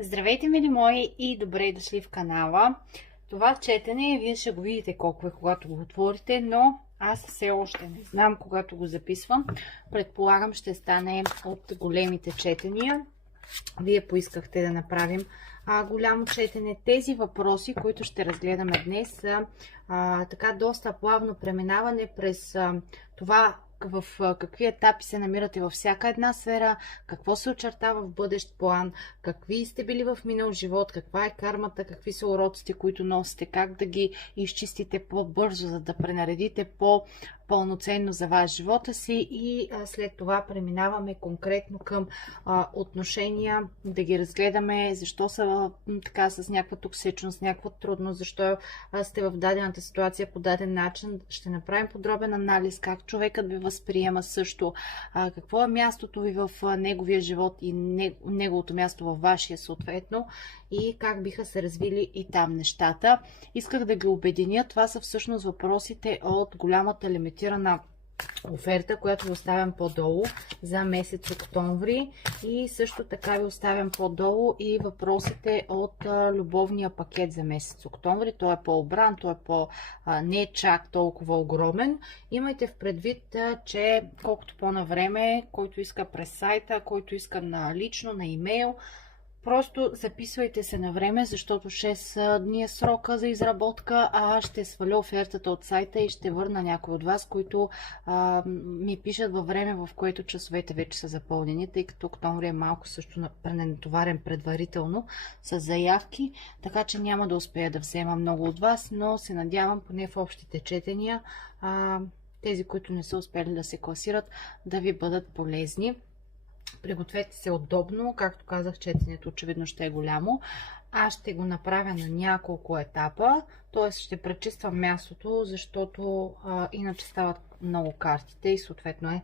Здравейте, мили мои, и добре дошли в канала. Това четене вие ще го видите колко е, когато го отворите, но аз все още не знам, когато го записвам. Предполагам, ще стане от големите четения. Вие поискахте да направим голямо четене. Тези въпроси, които ще разгледаме днес, са така доста плавно преминаване през това в какви етапи се намирате във всяка една сфера, какво се очертава в бъдещ план, какви сте били в минал живот, каква е кармата, какви са уроците, които носите, как да ги изчистите по-бързо, за да пренаредите по-пълноценно за вас живота си, и след това преминаваме конкретно към отношения, да ги разгледаме, защо са така с някаква токсичност, някаква трудност, защо сте в дадената ситуация по даден начин. Ще направим подробен анализ как човекът ви възприема също, какво е мястото ви в неговия живот и неговото място във вашия съответно, и как биха се развили и там нещата. Исках да ги обединя. Това са всъщност въпросите от голямата лимитирана оферта, която ви оставям по-долу за месец октомври, и също така ви оставям по-долу и въпросите от любовния пакет за месец октомври. Той е по-обран, той е не чак толкова огромен. Имайте в предвид, че колкото по-навреме, който иска през сайта, който иска на лично, на имейл, просто записвайте се на време, защото 6 дни е срока за изработка, а ще сваля офертата от сайта и ще върна някой от вас, които ми пишат във време, в което часовете вече са запълнени, тъй като октомври е малко също пренатоварен предварително с заявки, така че няма да успея да взема много от вас, но се надявам поне в общите четения тези, които не са успели да се класират, да ви бъдат полезни. Пригответе се удобно, както казах, четенето очевидно ще е голямо. Аз ще го направя на няколко етапа, т.е. ще пречиствам мястото, защото иначе стават много картите и съответно е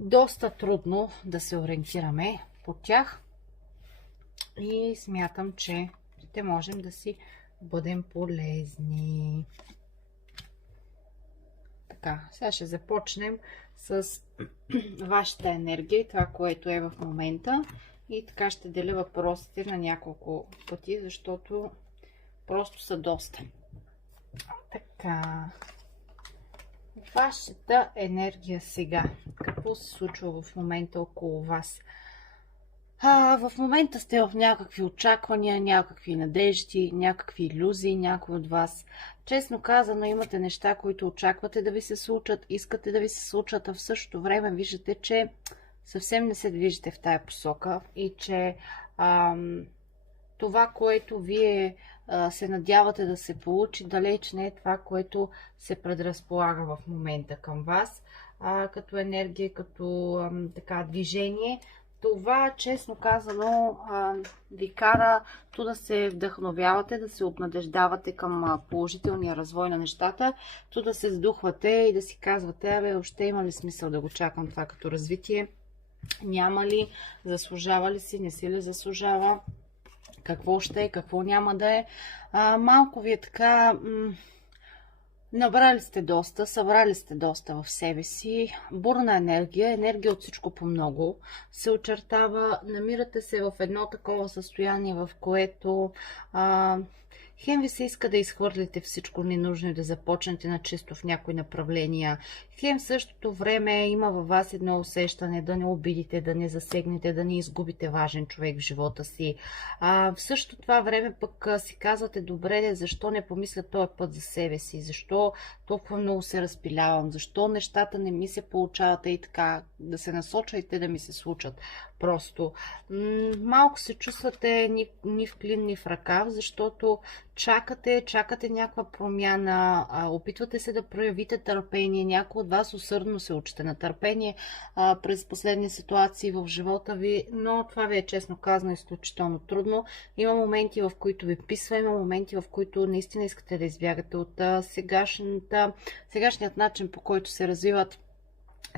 доста трудно да се ориентираме по тях. И смятам, че ще можем да си бъдем полезни. Така, сега ще започнем с вашата енергия и това, което е в момента. И така ще деля въпросите на няколко пъти, защото просто са доста. Така, вашата енергия сега. Какво се случва в момента около вас? В момента сте в някакви очаквания, някакви надежди, някакви илюзии, някой от вас. Честно казано, имате неща, които очаквате да ви се случат, искате да ви се случат, а в същото време виждате, че съвсем не се движите в тая посока и че това, което вие се надявате да се получи, далеч не е това, което се предразполага в момента към вас, като енергия, като така движение. Това, честно казано, ви кара то да се вдъхновявате, да се обнадеждавате към положителния развой на нещата, то да се сдухвате и да си казвате, още има ли смисъл да го чакам това като развитие, няма ли, заслужава ли си, не си ли заслужава, какво ще е, какво няма да е. Малко ви е така... Набрали сте доста, събрали сте доста в себе си, бурна енергия, енергия от всичко по много се очертава, намирате се в едно такова състояние, в което хем ви се иска да изхвърлите всичко ненужно и да започнете на чисто в някои направления, хем в същото време има във вас едно усещане да не обидите, да не засегнете, да не изгубите важен човек в живота си. В същото това време пък си казвате, добре, защо не помисля този път за себе си, защо толкова много се разпилявам, защо нещата не ми се получават и така, да се насочвайте да ми се случат. Просто малко се чувствате ни в клин, ни в ръкав, защото чакате някаква промяна, опитвате се да проявите търпение, някой от вас усърдно се учите на търпение през последни ситуации в живота ви, но това ви е, честно казано, изключително трудно. Има моменти, в които ви писва, има моменти, в които наистина искате да избягате от сегашният начин, по който се развиват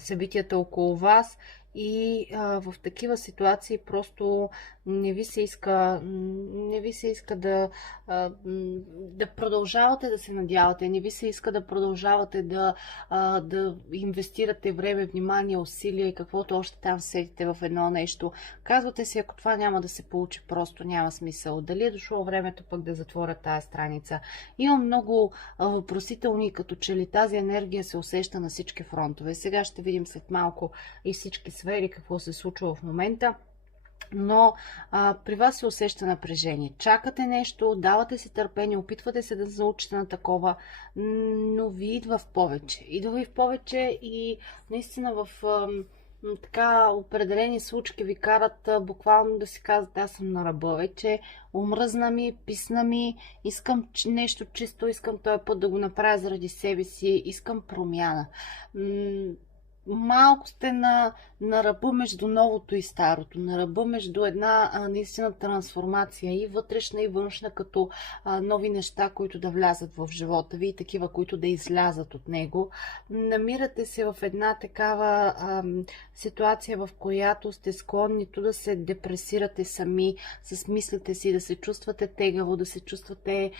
събитията около вас, и в такива ситуации просто не ви се иска, да продължавате да се надявате, не ви се иска да продължавате да инвестирате време, внимание, усилия и каквото още там седите в едно нещо. Казвате си, ако това няма да се получи, просто няма смисъл. Дали е дошло времето пък да затворя тази страница? Имам много въпросителни, като че ли тази енергия се усеща на всички фронтове. Сега ще видим след малко и всички сфери какво се случва в момента. Но при вас се усеща напрежение. Чакате нещо, давате си търпение, опитвате се да заучите на такова, но ви идва в повече. Идва ви в повече и наистина в така определени случки ви карат буквално да си казвате, аз съм на ръба вече, омръзна ми, писна ми, искам нещо чисто, искам този път да го направя заради себе си, искам промяна. Малко сте на ръба между новото и старото, на ръба между една наистина трансформация и вътрешна и външна, като нови неща, които да влязат в живота ви и такива, които да излязат от него. Намирате се в една такава ситуация, в която сте склонни да се депресирате сами с мислите си, да се чувствате тегаво, да се чувствате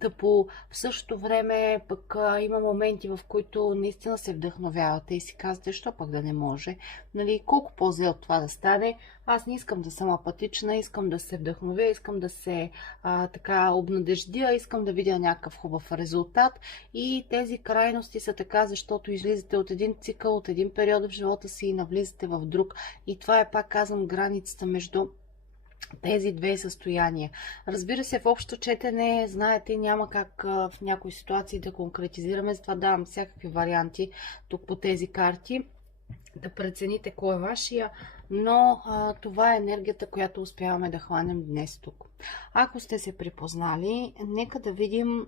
тъпо. В същото време пък има моменти, в които наистина се вдъхновявате и си казвате, що пък да не може. Нали, колко по-зле от това да стане. Аз не искам да съм апатична, искам да се вдъхновя, искам да се така обнадеждя, искам да видя някакъв хубав резултат. И тези крайности са така, защото излизате от един цикъл, от един период в живота си и навлизате в друг. И това е, пак казвам, границата между тези две състояния. Разбира се, в общо четене, знаете, няма как в някои ситуации да конкретизираме, затова давам всякакви варианти тук по тези карти, да прецените кой е вашия, но това е енергията, която успяваме да хванем днес тук. Ако сте се припознали, нека да видим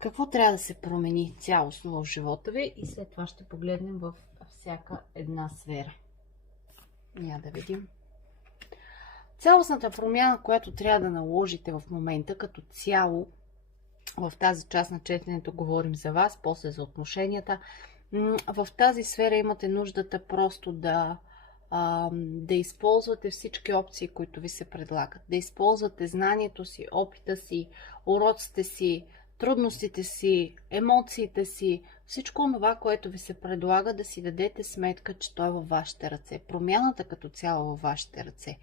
какво трябва да се промени цялостно в живота ви и след това ще погледнем в всяка една сфера. Я да видим. Цялостната промяна, която трябва да наложите в момента като цяло, в тази част на четенето говорим за вас, после за отношенията. В тази сфера имате нуждата просто да използвате всички опции, които ви се предлагат. Да използвате знанието си, опита си, уроците си, трудностите си, емоциите си, всичко това, което ви се предлага, да си дадете сметка, че то е във вашите ръце. Промяната като цяло във вашите ръце.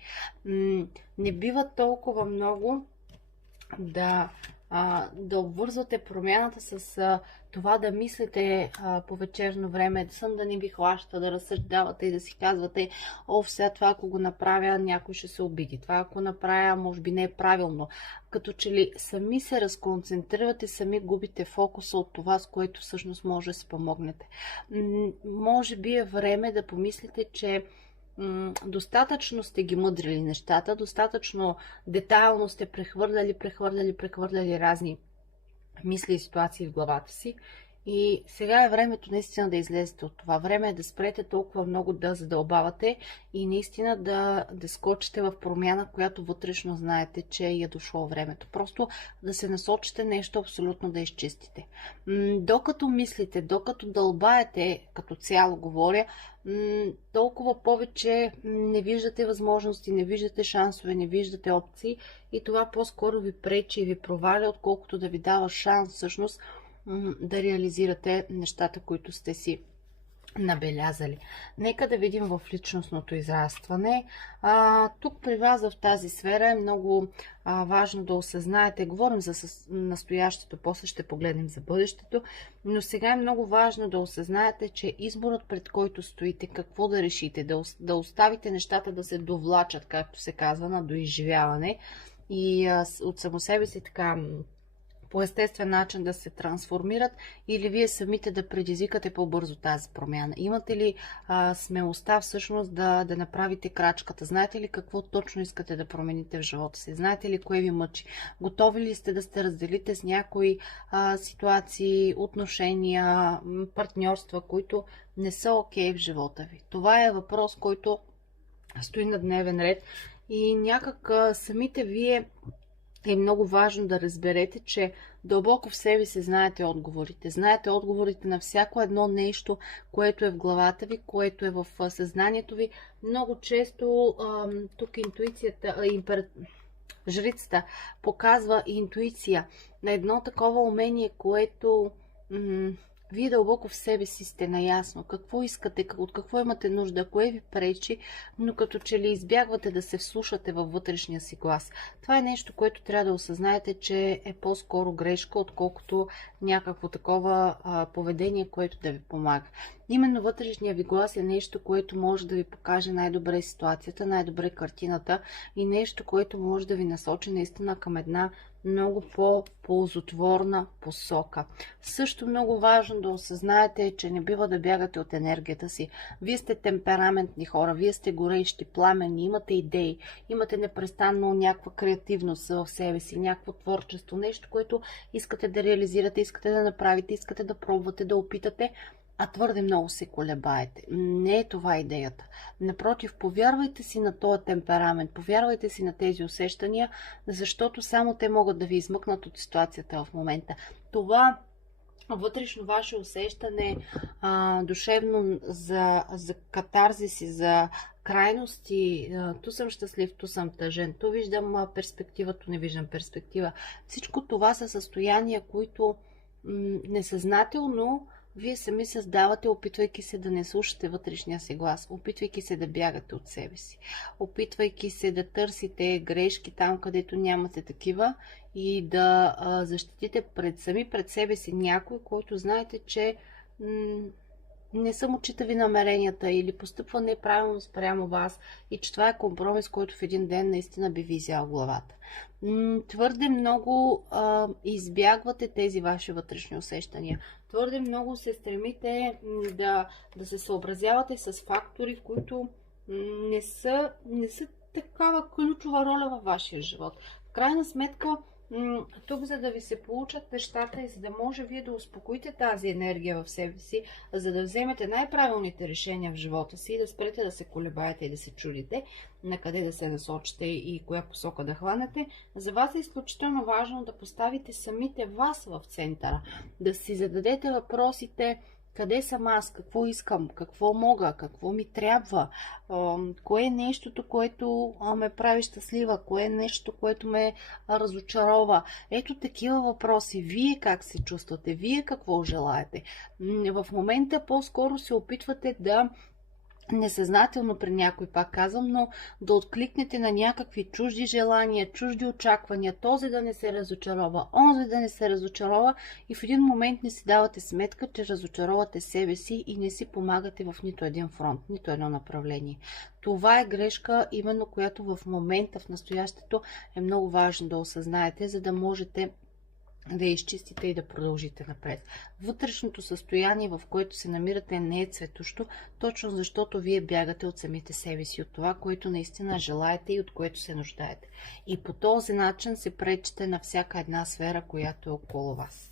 Не бива толкова много да обвързвате промяната с това да мислите по вечерно време, да не ви хваща, да разсъждавате и да си казвате, сега това ако го направя, някой ще се обиди. Това ако направя, може би не е правилно. Като че ли сами се разконцентрирате, сами губите фокуса от това, с което всъщност може да си помогнете. Може би е време да помислите, че достатъчно сте ги мъдрили нещата, достатъчно детайлно сте прехвърляли разни мисли и ситуации в главата си. И сега е времето наистина да излезете от това. Време е да спрете толкова много да задълбавате и наистина да скочите в промяна, която вътрешно знаете, че е дошло времето. Просто да се насочите нещо абсолютно да изчистите. Докато мислите, докато дълбаете, като цяло говоря, толкова повече не виждате възможности, не виждате шансове, не виждате опции и това по-скоро ви пречи и ви проваля, отколкото да ви дава шанс всъщност да реализирате нещата, които сте си набелязали. Нека да видим в личностното израстване. Тук при вас в тази сфера е много важно да осъзнаете, говорим за настоящето, после ще погледнем за бъдещето, но сега е много важно да осъзнаете, че изборът, пред който стоите, какво да решите, да оставите нещата да се довлачат, както се казва, на доизживяване и от само себе си така по естествен начин да се трансформират или вие самите да предизвикате по-бързо тази промяна? Имате ли смелостта всъщност да направите крачката? Знаете ли какво точно искате да промените в живота си? Знаете ли кое ви мъчи? Готови ли сте да се разделите с някои ситуации, отношения, партньорства, които не са окей в живота ви? Това е въпрос, който стои на дневен ред и някак самите вие е много важно да разберете, че дълбоко в себе си знаете отговорите. Знаете отговорите на всяко едно нещо, което е в главата ви, което е в съзнанието ви. Много често тук интуицията, жрицата показва интуиция на едно такова умение, което вие дълбоко в себе си сте наясно какво искате, от какво имате нужда, кое ви пречи, но като че ли избягвате да се вслушате във вътрешния си глас. Това е нещо, което трябва да осъзнаете, че е по-скоро грешка, отколкото някакво такова поведение, което да ви помага. Именно вътрешния ви глас е нещо, което може да ви покаже най-добре ситуацията, най-добре картината и нещо, което може да ви насочи наистина към една много по-ползотворна посока. Също много важно да осъзнаете, че не бива да бягате от енергията си. Вие сте темпераментни хора, вие сте горещи, пламени, имате идеи, имате непрестанно някаква креативност в себе си, някакво творчество, нещо, което искате да реализирате, искате да направите, искате да пробвате, да опитате, а твърде много се колебаете. Не е това идеята. Напротив, повярвайте си на този темперамент, повярвайте си на тези усещания, защото само те могат да ви измъкнат от ситуацията в момента. Това вътрешно ваше усещане, душевно за катарзис и за крайности, ту съм щастлив, ту съм тъжен, ту виждам перспектива, ту не виждам перспектива. Всичко това са състояния, които несъзнателно вие сами създавате, опитвайки се да не слушате вътрешния си глас, опитвайки се да бягате от себе си, опитвайки се да търсите грешки там, където нямате такива и да защитите сами пред себе си някой, който знаете, че не са му читави намеренията или постъпва неправилно спрямо вас и че това е компромис, който в един ден наистина би ви изял главата. Твърде много избягвате тези ваши вътрешни усещания. Твърде много се стремите да се съобразявате с фактори, които не са такава ключова роля във вашия живот. В крайна сметка, тук, за да ви се получат нещата и за да може вие да успокоите тази енергия в себе си, за да вземете най-правилните решения в живота си и да спрете да се колебаете и да се чудите на къде да се насочите и коя посока да хванете, за вас е изключително важно да поставите самите вас в центъра, да си зададете въпросите: къде съм аз, какво искам, какво мога, какво ми трябва, кое е нещото, което ме прави щастлива, кое е нещо, което ме разочарова. Ето такива въпроси. Вие как се чувствате, вие какво желаете. В момента по-скоро се опитвате да несъзнателно при някой, пак казвам, но да откликнете на някакви чужди желания, чужди очаквания, този да не се разочарова, онзи да не се разочарова и в един момент не си давате сметка, че разочаровате себе си и не си помагате в нито един фронт, нито едно направление. Това е грешка, именно която в момента, в настоящето е много важно да осъзнаете, за да можете да изчистите и да продължите напред. Вътрешното състояние, в което се намирате, не е цветущо, точно защото вие бягате от самите себе си, от това, което наистина желаете и от което се нуждаете. И по този начин се пречите на всяка една сфера, която е около вас.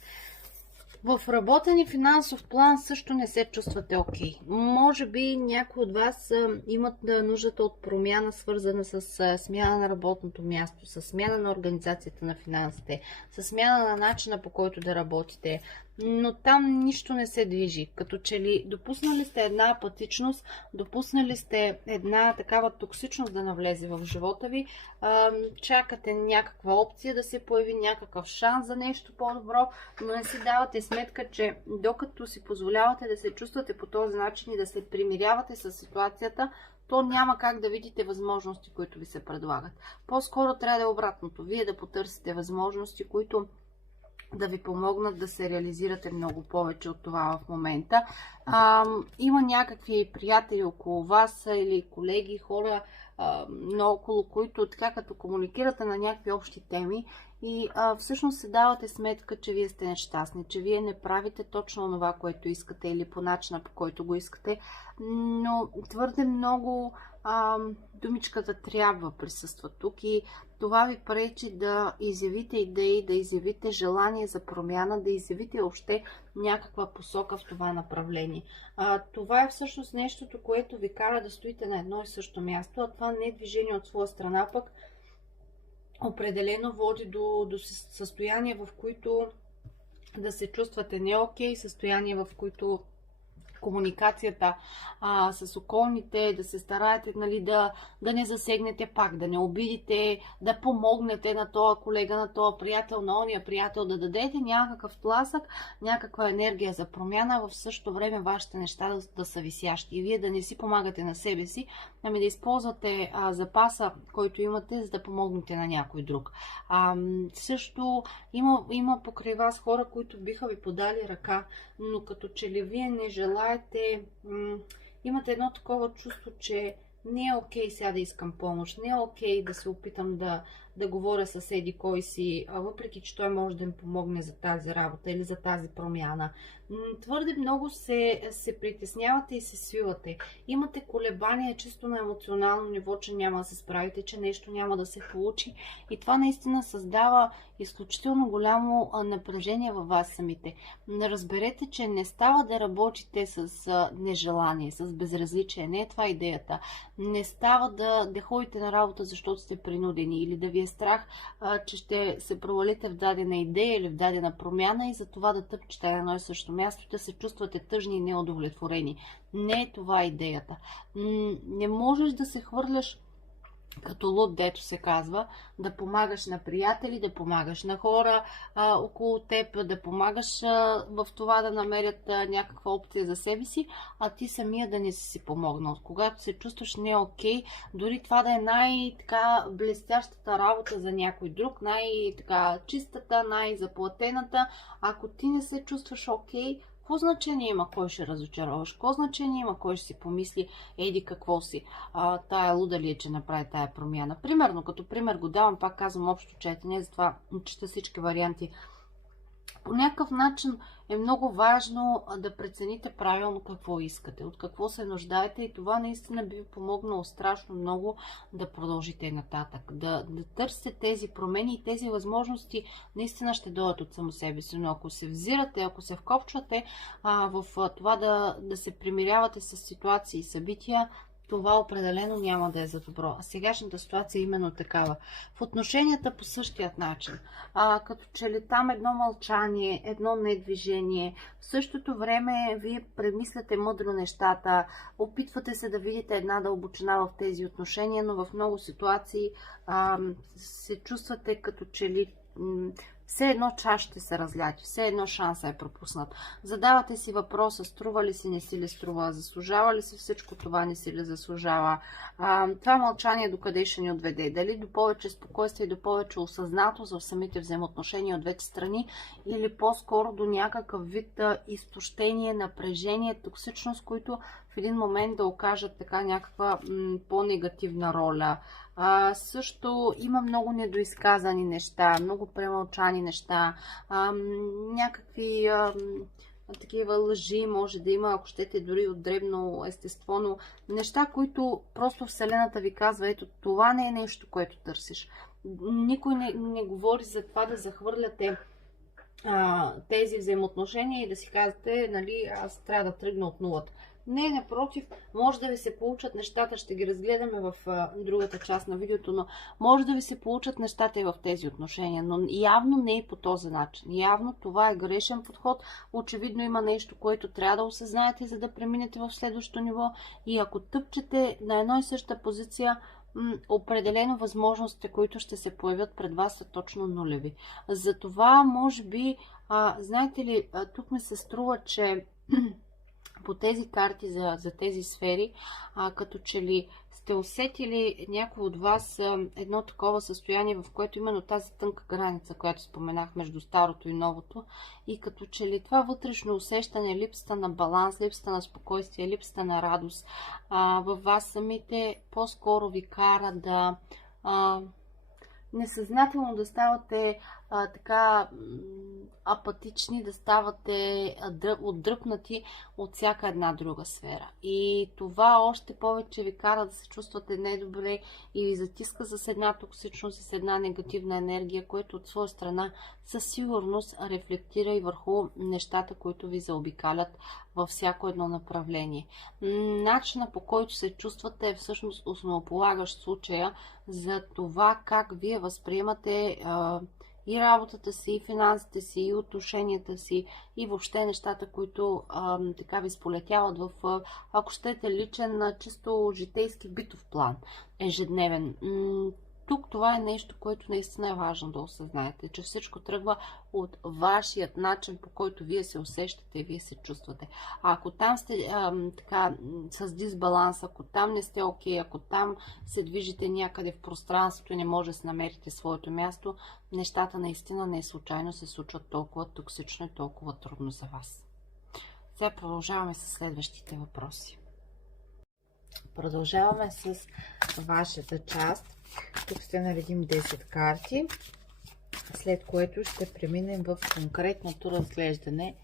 В работен и финансов план също не се чувствате окей. Може би някои от вас имат нуждата от промяна, свързана с смяна на работното място, с смяна на организацията на финансите, с смяна на начина, по който да работите, но там нищо не се движи. Като че ли допуснали сте една апатичност, допуснали сте една такава токсичност да навлезе в живота ви, чакате някаква опция да се появи, някакъв шанс за нещо по-добро, но не си давате сметка, че докато си позволявате да се чувствате по този начин и да се примирявате с ситуацията, то няма как да видите възможности, които ви се предлагат. По-скоро трябва да е обратното. Вие да потърсите възможности, които да ви помогнат да се реализирате много повече от това в момента. Има някакви приятели около вас или колеги, хора наоколо, които така като комуникирате на някакви общи теми и всъщност се давате сметка, че вие сте нещастни, че вие не правите точно това, което искате или по начина, по който го искате, но твърде много думичката трябва присъства тук и това ви пречи да изявите идеи, да изявите желание за промяна, да изявите още някаква посока в това направление. Това е всъщност нещото, което ви кара да стоите на едно и също място, а това не е движение от своя страна, пък определено води до състояние, в които да се чувствате не окей, състояние, в които комуникацията с околните, да се стараете, нали, да не засегнете пак, да не обидите, да помогнете на този колега, на този приятел, на ония приятел, да дадете някакъв тласък, някаква енергия за промяна, в същото време вашите неща да са висящи и вие да не си помагате на себе си, ами да използвате запаса, който имате, за да помогнете на някой друг. Също има покрай вас хора, които биха ви подали ръка, но като че ли вие не желаете, имате едно такова чувство, че не е окей сега да искам помощ, не е окей да се опитам да говоря с еди кой си, въпреки че той може да ми помогне за тази работа или за тази промяна. Твърде много се притеснявате и се свивате. Имате колебания чисто на емоционално ниво, че няма да се справите, че нещо няма да се получи. И това наистина създава изключително голямо напрежение във вас самите. Разберете, че не става да работите с нежелание, с безразличие. Не е това идеята. Не става да ходите на работа, защото сте принудени или да ви е страх, че ще се провалите в дадена идея или в дадена промяна и за това да тъпчете на едно и също място, да се чувствате тъжни и неудовлетворени. Не е това идеята. Не можеш да се хвърляш като луд, дето се казва, да помагаш на приятели, да помагаш на хора около теб, да помагаш в това да намерят някаква опция за себе си, а ти самия да не си помогнал. Когато се чувстваш не окей, дори това да е най-така блестящата работа за някой друг, най-така чистата, най-заплатената, ако ти не се чувстваш окей, какво значение има кой ще разочароваш? Какво значение има кой ще си помисли, еди какво си, тая луда ли е, че направи тая промяна? Примерно, като пример го давам, пак казвам общо четене, затова чета всички варианти. По някакъв начин е много важно да прецените правилно какво искате, от какво се нуждаете и това наистина би ви помогнало страшно много да продължите нататък, да търсите тези промени и тези възможности наистина ще дойдат от само себе си, но ако се взирате, ако се вкопчвате в това да се примирявате с ситуации и събития, това определено няма да е за добро. А сегашната ситуация е именно такава. В отношенията по същият начин. Като че ли там едно мълчание, едно недвижение. В същото време вие премисляте мъдро нещата, опитвате се да видите една дълбочина в тези отношения, но в много ситуации се чувствате като че ли все едно чашите се разляти, все едно шанса е пропуснат. Задавате си въпроса, струва ли си, не си ли струва, заслужава ли си всичко това, не си ли заслужава. Това мълчание докъде ще ни отведе? Дали до повече спокойствие, до повече осъзнатост в самите взаимоотношения от двете страни или по-скоро до някакъв вид изтощение, напрежение, токсичност, които в един момент да окажат така някаква по-негативна роля. Също има много недоизказани неща, много премълчани неща, някакви такива лъжи може да има, ако щете, дори от дребно естество, но неща, които просто Вселената ви казва, ето това не е нещо, което търсиш. Никой не говори за това да захвърляте тези взаимоотношения и да си казвате, нали, аз трябва да тръгна от нулата. Не, напротив, може да ви се получат нещата, ще ги разгледаме в другата част на видеото, но може да ви се получат нещата и в тези отношения, но явно не и по този начин. Явно това е грешен подход, очевидно има нещо, което трябва да осъзнаете, за да преминете в следващото ниво и ако тъпчете на една и съща позиция, определено възможностите, които ще се появят пред вас са точно нулеви. Затова, може би, знаете ли, тук ми се струва, че по тези карти за тези сфери, като че ли сте усетили някой от вас едно такова състояние, в което именно тази тънка граница, която споменах между старото и новото, и като че ли това вътрешно усещане, липсата на баланс, липсата на спокойствие, липсата на радост във вас самите по-скоро ви кара да несъзнателно да ставате така апатични, да ставате отдръпнати от всяка една друга сфера. И това още повече ви кара да се чувствате недобре и ви затиска с една токсичност, с една негативна енергия, което от своя страна със сигурност рефлектира и върху нещата, които ви заобикалят във всяко едно направление. Начина, по който се чувствате, е всъщност основополагащ случая за това как вие възприемате и работата си, и финансите си, и отношенията си, и въобще нещата, които така ви сполетяват в, ако щете, личен, чисто житейски битов план, ежедневен. Тук това е нещо, което наистина е важно да осъзнаете, че всичко тръгва от вашият начин, по който вие се усещате и вие се чувствате. А ако там сте така с дисбаланс, ако там не сте окей, ако там се движите някъде в пространството и не може да се намерите своето място, нещата наистина не случайно се случват толкова токсично и толкова трудно за вас. Сега продължаваме с следващите въпроси. Продължаваме с вашата част. Тук ще наредим 10 карти, след което ще преминем в конкретното разглеждане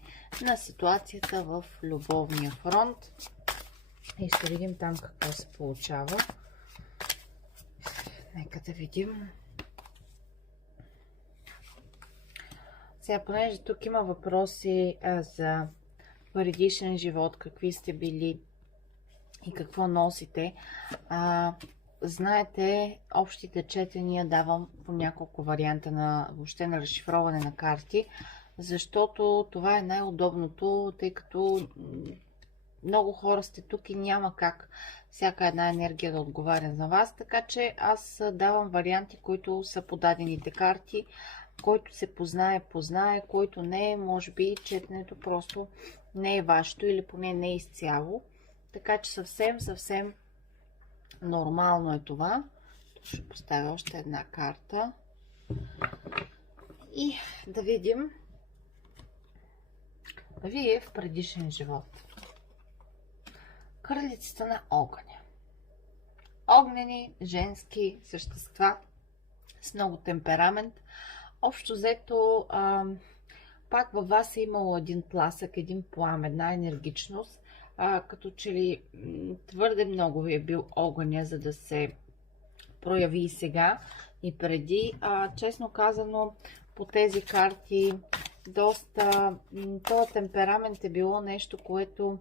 на ситуацията в любовния фронт и ще видим там какво се получава. Нека да видим. Сега, понеже тук има въпроси за предишен живот, какви сте били и какво носите, знаете, общите четения давам по няколко варианта на въобще на разшифроване на карти, защото това е най-удобното, тъй като много хора сте тук и няма как всяка една енергия да отговаря за вас, така че аз давам варианти, които са подадените карти. Който се познае, който не е, може би четенето просто не е вашето или поне не е изцяло. Така че съвсем нормално е това. Тук ще поставя още една карта. И да видим вие в предишен живот. Кралицата на огъня. Огнени женски същества с много темперамент. Общо взето, пак във вас е имало един тласък, един плам, една енергичност, като че ли твърде много ви е бил огъня, за да се прояви и сега и преди. Честно казано, по тези карти доста този темперамент е било нещо, което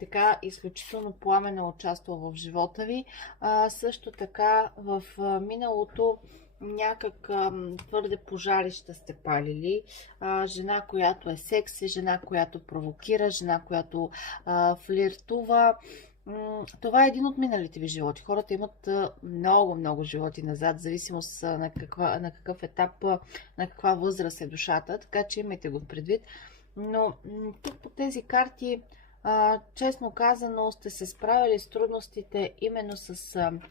така изключително пламенно участвал в живота ви. Също така в миналото някак твърде пожарища сте палили. Жена, която е секси, жена, която провокира, жена, която флиртува. Това е един от миналите ви животи. Хората имат много животи назад, в зависимост на какъв етап, на каква възраст е душата, така че имайте го предвид. Но тук по тези карти, честно казано, сте се справили с трудностите именно с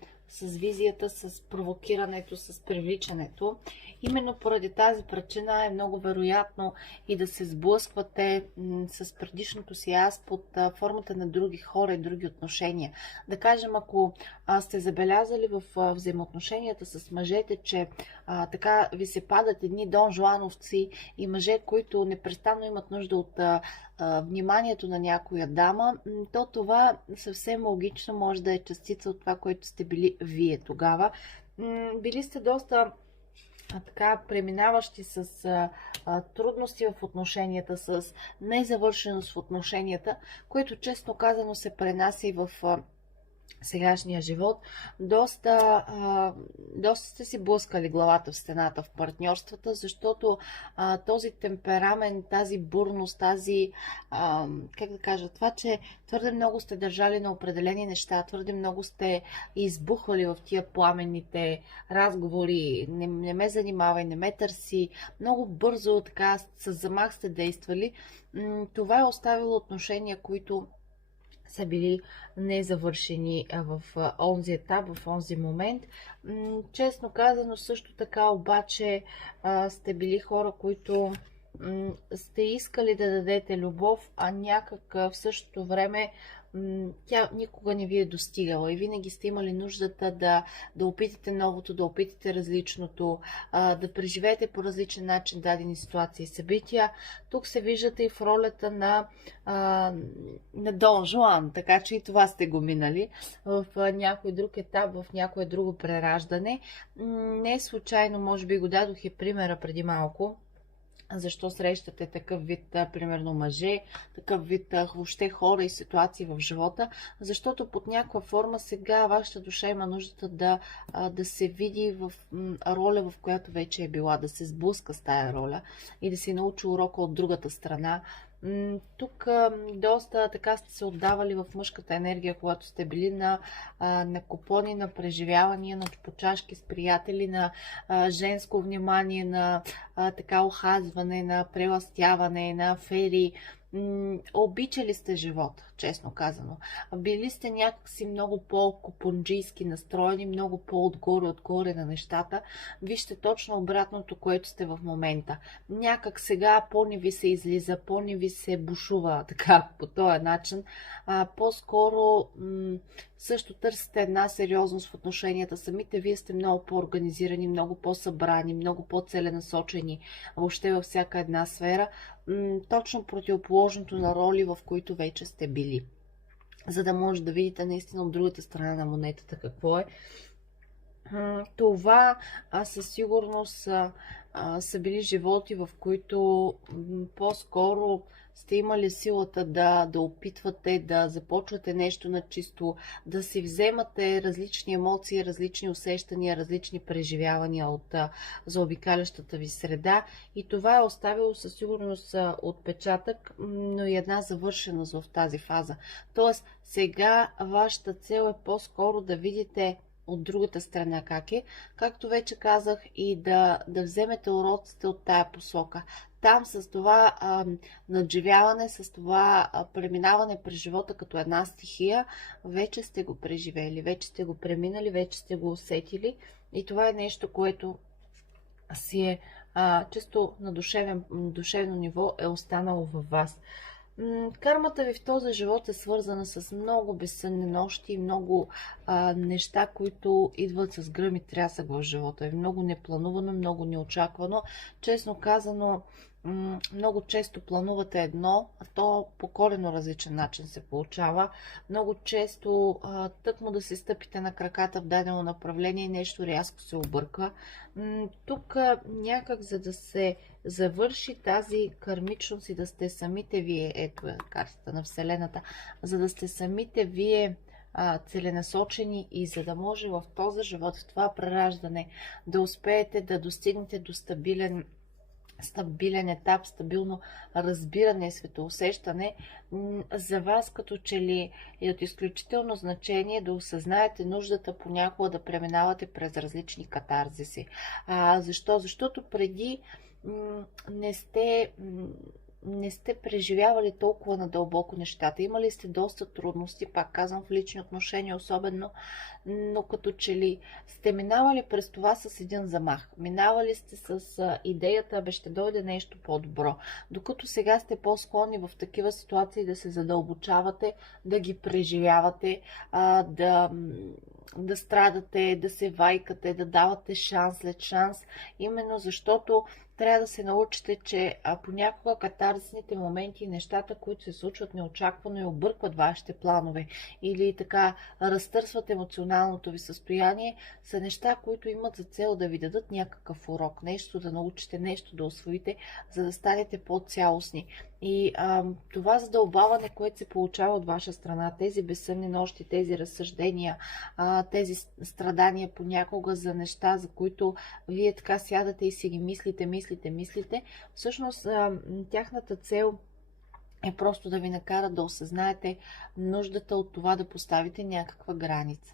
визията, с провокирането, с привличането. Именно поради тази причина е много вероятно и да се сблъсквате с предишното си аз под формата на други хора и други отношения. Да кажем, ако сте забелязали в взаимоотношенията с мъжете, че така ви се падат едни Дон Жуановци и мъже, които непрестанно имат нужда от вниманието на някоя дама, то това съвсем логично може да е частица от това, което сте били вие тогава. Били сте доста така преминаващи с трудности в отношенията, с незавършеност в отношенията, което честно казано се пренася и в сегашния живот. Доста сте си блъскали главата в стената в партньорствата, защото този темперамент, тази бурност, тази, как да кажа, това, че твърде много сте държали на определени неща, твърде много сте избухвали в тия пламенните разговори, не ме занимавай, не ме търси, много бързо така с замах сте действали. Това е оставило отношения, които са били незавършени в онзи етап, в онзи момент. Честно казано, също така обаче сте били хора, които сте искали да дадете любов, а някак в същото време тя никога не ви е достигала и винаги сте имали нуждата да опитате новото, да опитате различното, да преживеете по различен начин дадени ситуации и събития. Тук се виждате и в ролята на Дон Жуан, така че и това сте го минали в някой друг етап, в някое друго прераждане. Не е случайно, може би го дадох и примера преди малко, защо срещате такъв вид, примерно, мъже, такъв вид въобще хора и ситуации в живота, защото под някаква форма сега вашата душа има нуждата да се види в роля, в която вече е била, да се сблъска с тая роля и да си научи урока от другата страна. Тук доста така сте се отдавали в мъжката енергия, когато сте били на купони, на преживявания, на почашки с приятели, на женско внимание, на така охазване, на преластяване, на афери. Обичали сте живота, честно казано. Били сте някакси много по-купонджийски настроени, много по-отгоре на нещата. Вижте точно обратното, което сте в момента. Някак сега по-не ви се излиза, по-не ви се бушува така по този начин. По-скоро също търсите една сериозност в отношенията. Самите вие сте много по-организирани, много по-събрани, много по-целенасочени въобще във всяка една сфера. Точно противоположното на роли, в които вече сте били. За да може да видите наистина от другата страна на монетата какво е. Това със сигурност са били животи, в които по-скоро сте имали силата да опитвате, да започвате нещо на чисто, да си вземате различни емоции, различни усещания, различни преживявания от заобикалящата ви среда. И това е оставило със сигурност отпечатък, но и една завършеност в тази фаза. Тоест, сега вашата цел е по-скоро да видите от другата страна как е, както вече казах, и да вземете уроците от тая посока. Там с това надживяване, с това преминаване през живота като една стихия, вече сте го преживели, вече сте го преминали, вече сте го усетили и това е нещо, което си е чисто на душевно ниво е останало във вас. Кармата ви в този живот е свързана с много безсънни нощи и много неща, които идват с гръм и трясък в живота. Е много непланувано, много неочаквано. Честно казано, много често планувате едно, а то по коренно различен начин се получава. Много често тъкмо да се стъпите на краката в дадено направление и нещо рязко се обърква. Тук някак за да се завърши тази кармичност и да сте самите вие, ето е картата на Вселената, за да сте самите вие целенасочени и за да може в този живот, в това прераждане да успеете да достигнете до стабилен етап, стабилно разбиране и светоусещане, за вас като че ли е от изключително значение да осъзнаете нуждата понякога да преминавате през различни катарзиси. Защо? Защото преди не сте преживявали толкова надълбоко нещата. Имали сте доста трудности, пак казвам, в лични отношения особено, но като че ли сте минавали през това с един замах. Минавали сте с идеята, ще дойде нещо по-добро. Докато сега сте по-склонни в такива ситуации да се задълбочавате, да ги преживявате, да страдате, да се вайкате, да давате шанс след шанс, именно защото трябва да се научите, че понякога катарзисните моменти и нещата, които се случват неочаквано и объркват вашите планове или така разтърсват емоционалното ви състояние, са неща, които имат за цел да ви дадат някакъв урок, нещо да научите, нещо да усвоите, за да станете по-цялостни. И това задълбаване, което се получава от ваша страна, тези безсънни нощи, тези разсъждения, тези страдания понякога за неща, за които вие така сядате и си ги мислите, всъщност тяхната цел е просто да ви накара да осъзнаете нуждата от това да поставите някаква граница.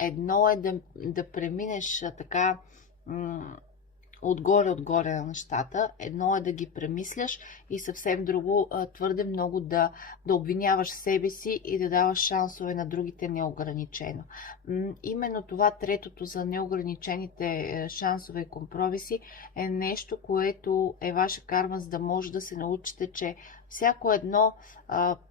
Едно е да преминеш така отгоре на нещата. Едно е да ги премисляш и съвсем друго твърде много да обвиняваш себе си и да даваш шансове на другите неограничено. Именно това, третото за неограничените шансове и компромиси, е нещо, което е ваша карма, за да може да се научите, че всяко едно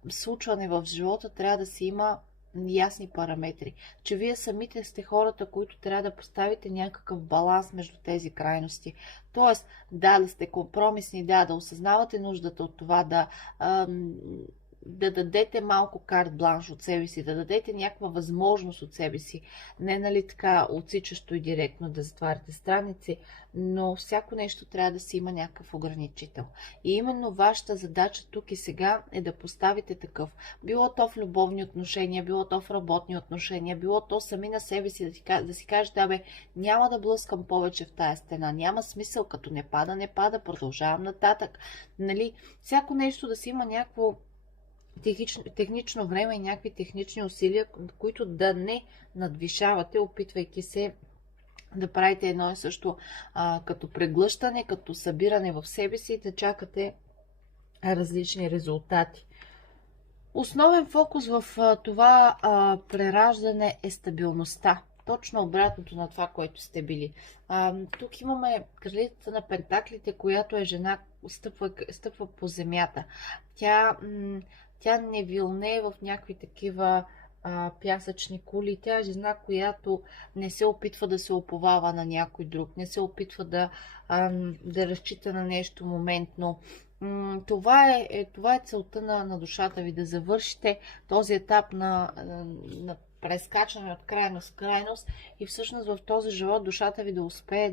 случване в живота трябва да си има ясни параметри. Че вие самите сте хората, които трябва да поставите някакъв баланс между тези крайности. Тоест, да сте компромисни, да осъзнавате нуждата от това да дадете малко карт бланш от себе си, да дадете някаква възможност от себе си. Не нали така отсичащо и директно да затваряте страници, но всяко нещо трябва да си има някакъв ограничител. И именно вашата задача тук и сега е да поставите такъв. Било то в любовни отношения, било то в работни отношения, било то сами на себе си да си кажете, няма да блъскам повече в тая стена, няма смисъл, като не пада, продължавам нататък. Нали? Всяко нещо да си има някакво технично време и някакви технични усилия, които да не надвишавате, опитвайки се да правите едно и също като преглъщане, като събиране в себе си и да чакате различни резултати. Основен фокус в това прераждане е стабилността. Точно обратното на това, което сте били. Тук имаме кралицата на пентаклите, която е жена, стъпва по земята. Тя не вилне в някакви такива пясъчни кули. Тя е жена, която не се опитва да се оповава на някой друг, не се опитва да разчита на нещо моментно. Това е целта на душата ви, да завършите този етап на прескачане от крайност в крайност и всъщност в този живот душата ви да успее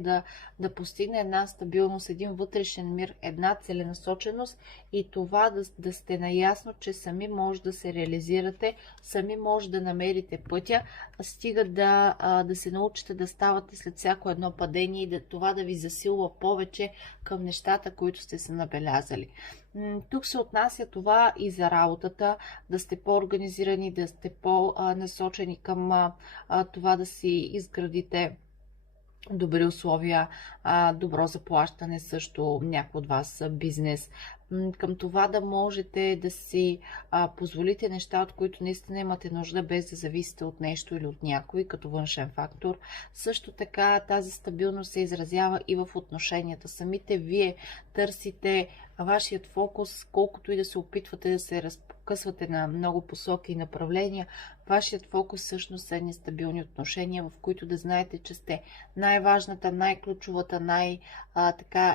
да постигне една стабилност, един вътрешен мир, една целенасоченост и това да сте наясно, че сами може да се реализирате, сами може да намерите пътя, стига да се научите да ставате след всяко едно падение и това да ви засилва повече към нещата, които сте се набелязали. Тук се отнася това и за работата, да сте по-организирани, да сте по-насочени към това да си изградите добри условия, добро заплащане също, някой от вас бизнес, към това да можете да си позволите неща, от които наистина имате нужда, без да зависите от нещо или от някой, като външен фактор. Също така тази стабилност се изразява и в отношенията. Самите вие търсите вашият фокус, колкото и да се опитвате да се разпокъсвате на много посоки и направления, вашият фокус всъщност са нестабилни отношения, в които да знаете, че сте най-важната, най-ключовата,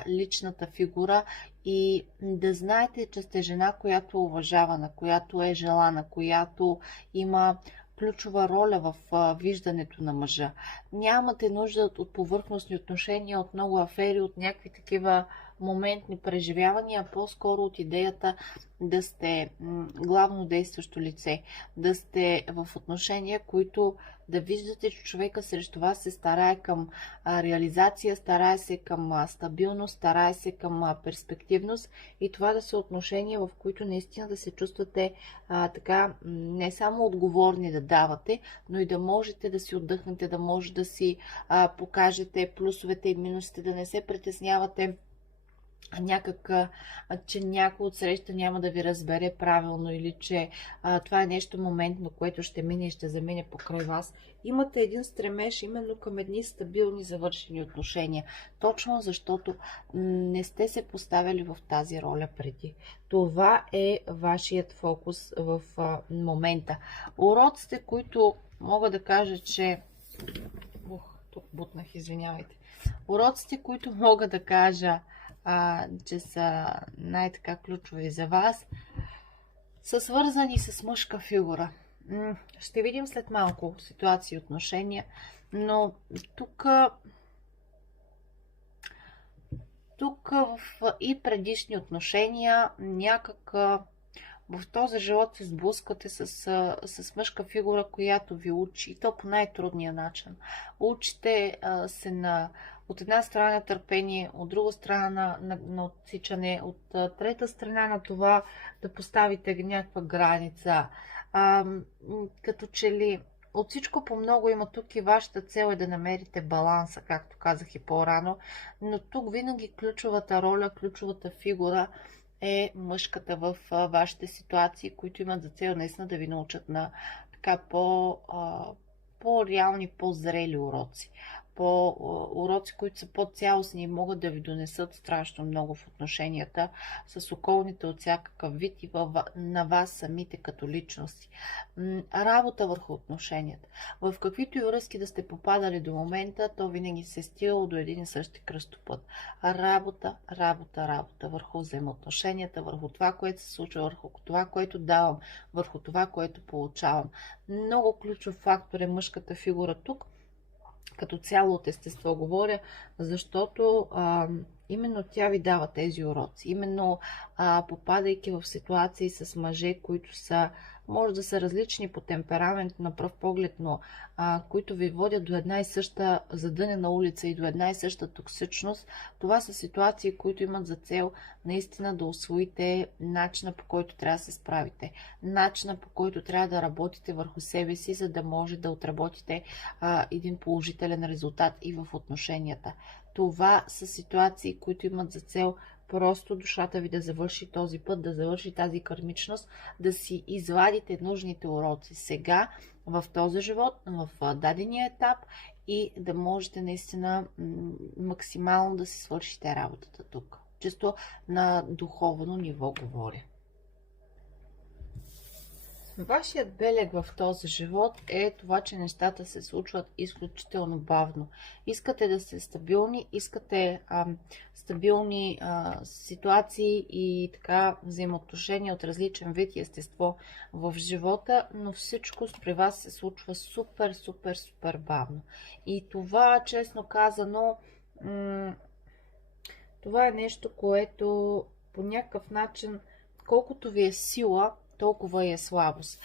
личната фигура и да знаете, че сте жена, която е уважавана, която е желана, която има ключова роля в виждането на мъжа. Нямате нужда от повърхностни отношения, от много афери, от някакви такива моментни преживявания, а по-скоро от идеята да сте главно действащо лице, да сте в отношения, които да виждате, че човека срещу вас се старае към реализация, старае се към стабилност, старае се към перспективност и това да са отношения, в които наистина да се чувствате не само отговорни да давате, но и да можете да си отдъхнете, да може да си покажете плюсовете и минусите, да не се притеснявате че някой от среща няма да ви разбере правилно или че това е нещо моментно, което ще мине и ще замине покрай вас. Имате един стремеж именно към едни стабилни завършени отношения, точно защото не сте се поставили в тази роля преди. Това е вашият фокус в момента. Уроците, които мога да кажа, че... тук бутнах, извинявайте. Уроците, които мога да кажа, че са най-така ключови за вас, са свързани с мъжка фигура. Ще видим след малко ситуации и отношения, но тук в и предишни отношения някак в този живот се сблъсквате с мъжка фигура, която ви учи, и то по най-трудния начин. Учите се от една страна на търпение, от друга страна на отсичане, от трета страна на това да поставите някаква граница. Като че ли От всичко по много има тук и вашата цел е да намерите баланса, както казах и по-рано, но тук винаги ключовата роля, ключовата фигура е мъжката в вашите ситуации, които имат за цел наистина да ви научат на така по-реални, по-зрели уроци. Уроци, които са по-цялостни и могат да ви донесат страшно много в отношенията с околните от всякакъв вид и на вас самите като личности. Работа върху отношенията. В каквито и връзки да сте попадали до момента, то винаги се е стигало до един и същи кръстопът. Работа, работа, работа върху взаимоотношенията, върху това, което се случва, върху това, което давам, върху това, което получавам. Много ключов фактор е мъжката фигура тук, като цяло от естество говоря, защото именно тя ви дава тези уроци. Именно попадайки в ситуации с мъже, които са, може да са различни по темперамент на пръв поглед, но които ви водят до една и съща задънена улица и до една и съща токсичност, това са ситуации, които имат за цел наистина да усвоите начина, по който трябва да се справите. Начина, по който трябва да работите върху себе си, за да може да отработите един положителен резултат и в отношенията. Това са ситуации, които имат за цел просто душата ви да завърши този път, да завърши тази кармичност, да си извадите нужните уроци сега, в този живот, в дадения етап и да можете наистина максимално да си свършите работата тук. Чисто на духовно ниво говоря. Вашият белег в този живот е това, че нещата се случват изключително бавно. Искате да сте стабилни, искате стабилни ситуации и така взаимоотношения от различен вид и естество в живота, но всичко при вас се случва супер, супер, супер бавно. И това, честно казано, това е нещо, което по някакъв начин, колкото ви е сила, толкова е слабост.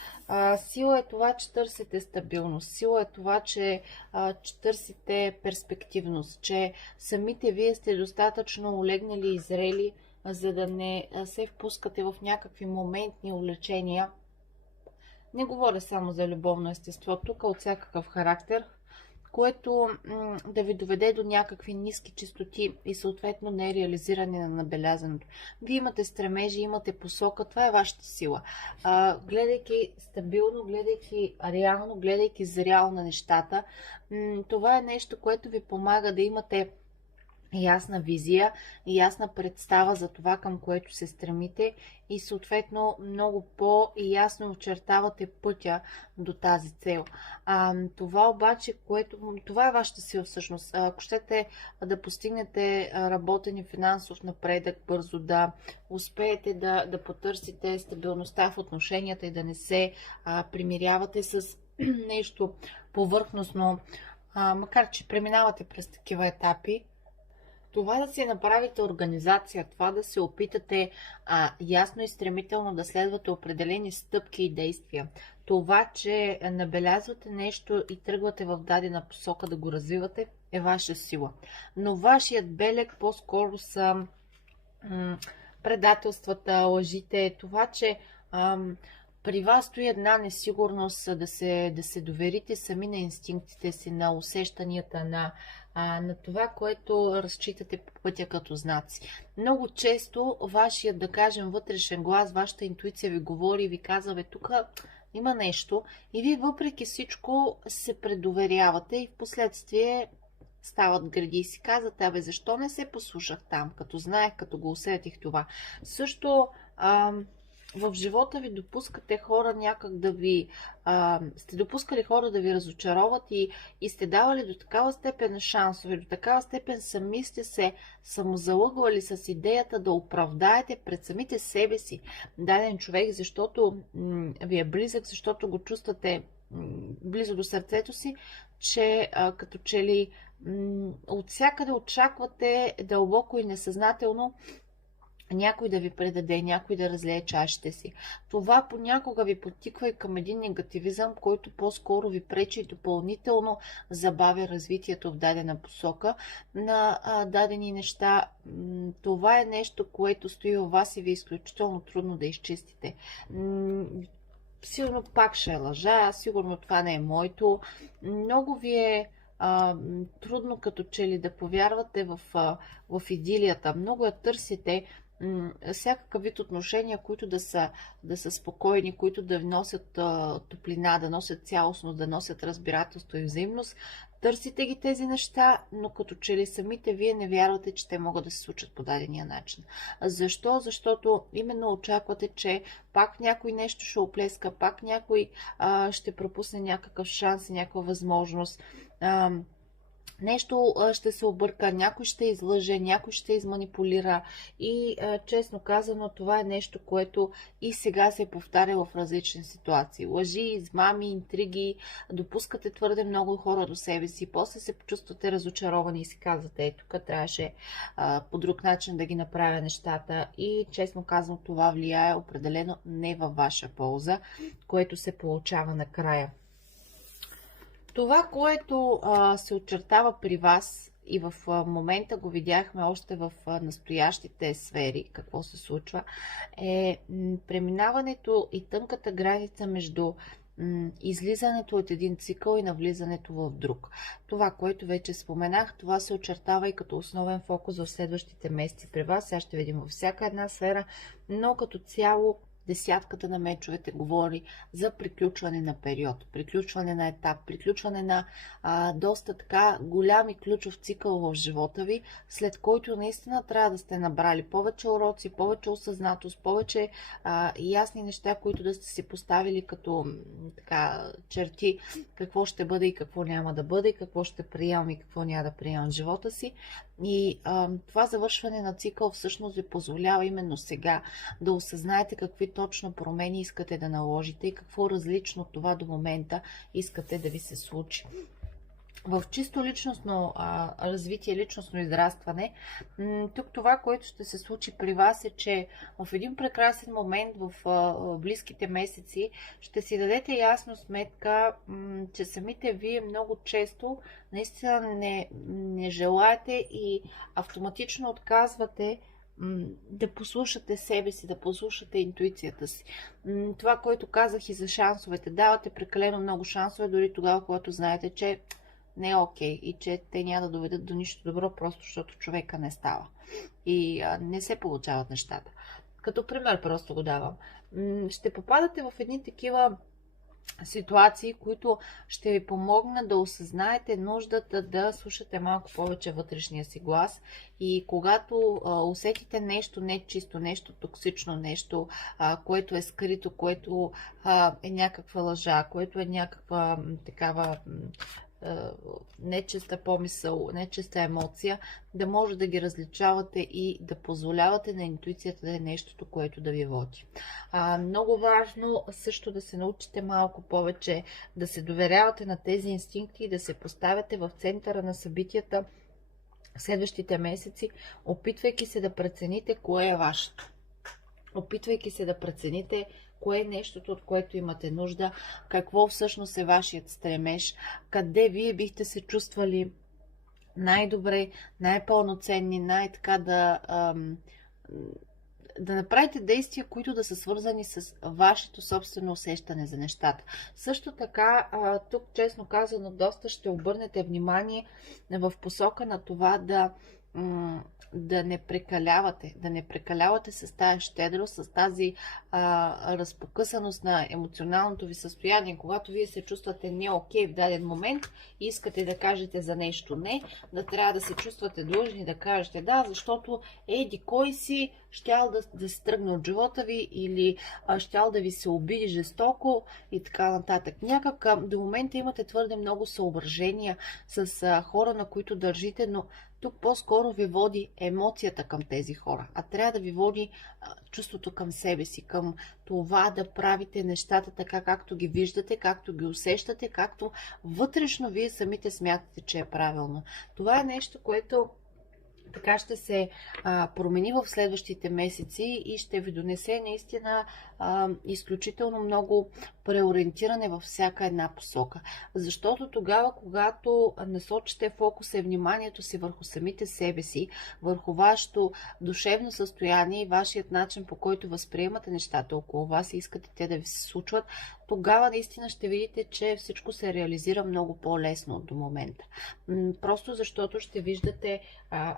Сила е това, че търсите стабилност. Сила е това, че търсите перспективност, че самите вие сте достатъчно олегнали и зрели, за да не се впускате в някакви моментни увлечения. Не говоря само за любовно естество, тук от всякакъв характер, което да ви доведе до някакви ниски чистоти и съответно нереализиране на набелязаното. Вие имате стремежи, имате посока, това е вашата сила. Гледайки стабилно, гледайки реално, гледайки зряло на нещата, това е нещо, което ви помага да имате ясна визия, ясна представа за това, към което се стремите и съответно много по-ясно очертавате пътя до тази цел. Това обаче, това е вашата сила всъщност. Ако щете да постигнете работен и финансов напредък бързо, да успеете да потърсите стабилността в отношенията и да не се примирявате с нещо повърхностно, макар че преминавате през такива етапи, това да си направите организация, това да се опитате ясно и стремително да следвате определени стъпки и действия, това, че набелязвате нещо и тръгвате в дадена посока да го развивате, е ваша сила. Но вашият белег по-скоро са предателствата, лъжите, това, че при вас стои една несигурност да се доверите сами на инстинктите си, на усещанията, на това, което разчитате по пътя като знаци. Много често вашият, да кажем, вътрешен глас, вашата интуиция ви говори и ви казва, тук има нещо и вие въпреки всичко се предоверявате и в последствие стават гради и си казвате, защо не се послушах там, като знаех, като го усетих това. Също в живота ви допускате хора някак да ви... сте допускали хора да ви разочароват и сте давали до такава степен шансове, до такава степен сами сте се самозалъгвали с идеята да оправдаете пред самите себе си даден човек, защото ви е близък, защото го чувствате близо до сърцето си, че като че ли от всякъде очаквате дълбоко и несъзнателно някой да ви предаде, някой да разлее чашите си. Това понякога ви подтиква и към един негативизъм, който по-скоро ви пречи и допълнително забавя развитието в дадена посока на дадени неща. Това е нещо, което стои във вас и ви е изключително трудно да изчистите. сигурно пак ще е лъжа, сигурно това не е моето. Много ви е трудно като че ли да повярвате в идилията. Много я търсите, всякакъв вид отношения, които да са спокойни, които да носят топлина, да носят цялостност, да носят разбирателство и взаимност. Търсите ги тези неща, но като че ли самите вие не вярвате, че те могат да се случат по дадения начин. Защо? Защото именно очаквате, че пак някой нещо ще оплеска, пак някой ще пропусне някакъв шанс и някаква възможност. Нещо ще се обърка, някой ще излъже, някой ще изманипулира и честно казано това е нещо, което и сега се повтаря в различни ситуации. Лъжи, измами, интриги, допускате твърде много хора до себе си, после се почувствате разочаровани и си казвате, тук трябваше по друг начин да ги направя нещата и честно казано това влияе определено не във ваша полза, което се получава накрая. Това, което се очертава при вас и в момента го видяхме още в настоящите сфери, какво се случва, е преминаването и тънката граница между излизането от един цикъл и навлизането в друг. Това, което вече споменах, това се очертава и като основен фокус в следващите месеци при вас. Сега ще видим във всяка една сфера, но като цяло десятката на мечовете говори за приключване на период, приключване на етап, приключване на доста така голям и ключов цикъл в живота ви, след който наистина трябва да сте набрали повече уроци, повече осъзнатост, повече ясни неща, които да сте си поставили като така черти, какво ще бъде и какво няма да бъде, какво ще приемам и какво няма да приемам в живота си. И това завършване на цикъл всъщност ви позволява именно сега да осъзнаете какви точно промени искате да наложите и какво различно от това до момента искате да ви се случи. В чисто личностно развитие, личностно израстване, тук това, което ще се случи при вас е, че в един прекрасен момент в близките месеци ще си дадете ясно сметка, че самите вие много често наистина не желаете и автоматично отказвате да послушате себе си, да послушате интуицията си. Това, което казах и за шансовете, давате прекалено много шансове, дори тогава, когато знаете, че не е окей и че те няма да доведат до нищо добро, просто защото човека не става и не се получават нещата. Като пример просто го давам. Ще попадате в едни такива ситуации, които ще ви помогнат да осъзнаете нуждата да слушате малко повече вътрешния си глас и когато усетите нещо нечисто, нещо токсично, нещо, което е скрито, което е някаква лъжа, което е някаква такава нечиста помисъл, нечиста емоция, да може да ги различавате и да позволявате на интуицията да е нещото, което да ви води. Много важно също да се научите малко повече, да се доверявате на тези инстинкти и да се поставяте в центъра на събитията в следващите месеци, опитвайки се да прецените кое е вашето. Опитвайки се да прецените кое е нещото, от което имате нужда, какво всъщност е вашият стремеж, къде вие бихте се чувствали най-добре, най-пълноценни, най-така да направите действия, които да са свързани с вашето собствено усещане за нещата. Също така, тук честно казано, доста ще обърнете внимание в посока на това да не прекалявате с тази щедрост, с тази разпокъсаност на емоционалното ви състояние, когато вие се чувствате не окей в даден момент и искате да кажете за нещо не, да трябва да се чувствате длъжни да кажете да, защото еди кой си щял да се тръгне от живота ви или щял да ви се обиди жестоко и така нататък. Някак до момента имате твърде много съображения с хора, на които държите, но тук по-скоро ви води емоцията към тези хора, а трябва да ви води чувството към себе си, към това да правите нещата така, както ги виждате, както ги усещате, както вътрешно вие самите смятате, че е правилно. Това е нещо, което така ще се промени в следващите месеци и ще ви донесе наистина изключително много преориентиране във всяка една посока. Защото тогава, когато насочите фокуса и вниманието си върху самите себе си, върху вашето душевно състояние и вашият начин, по който възприемате нещата около вас и искате те да ви се случват, тогава наистина ще видите, че всичко се реализира много по-лесно до момента. Просто защото ще виждате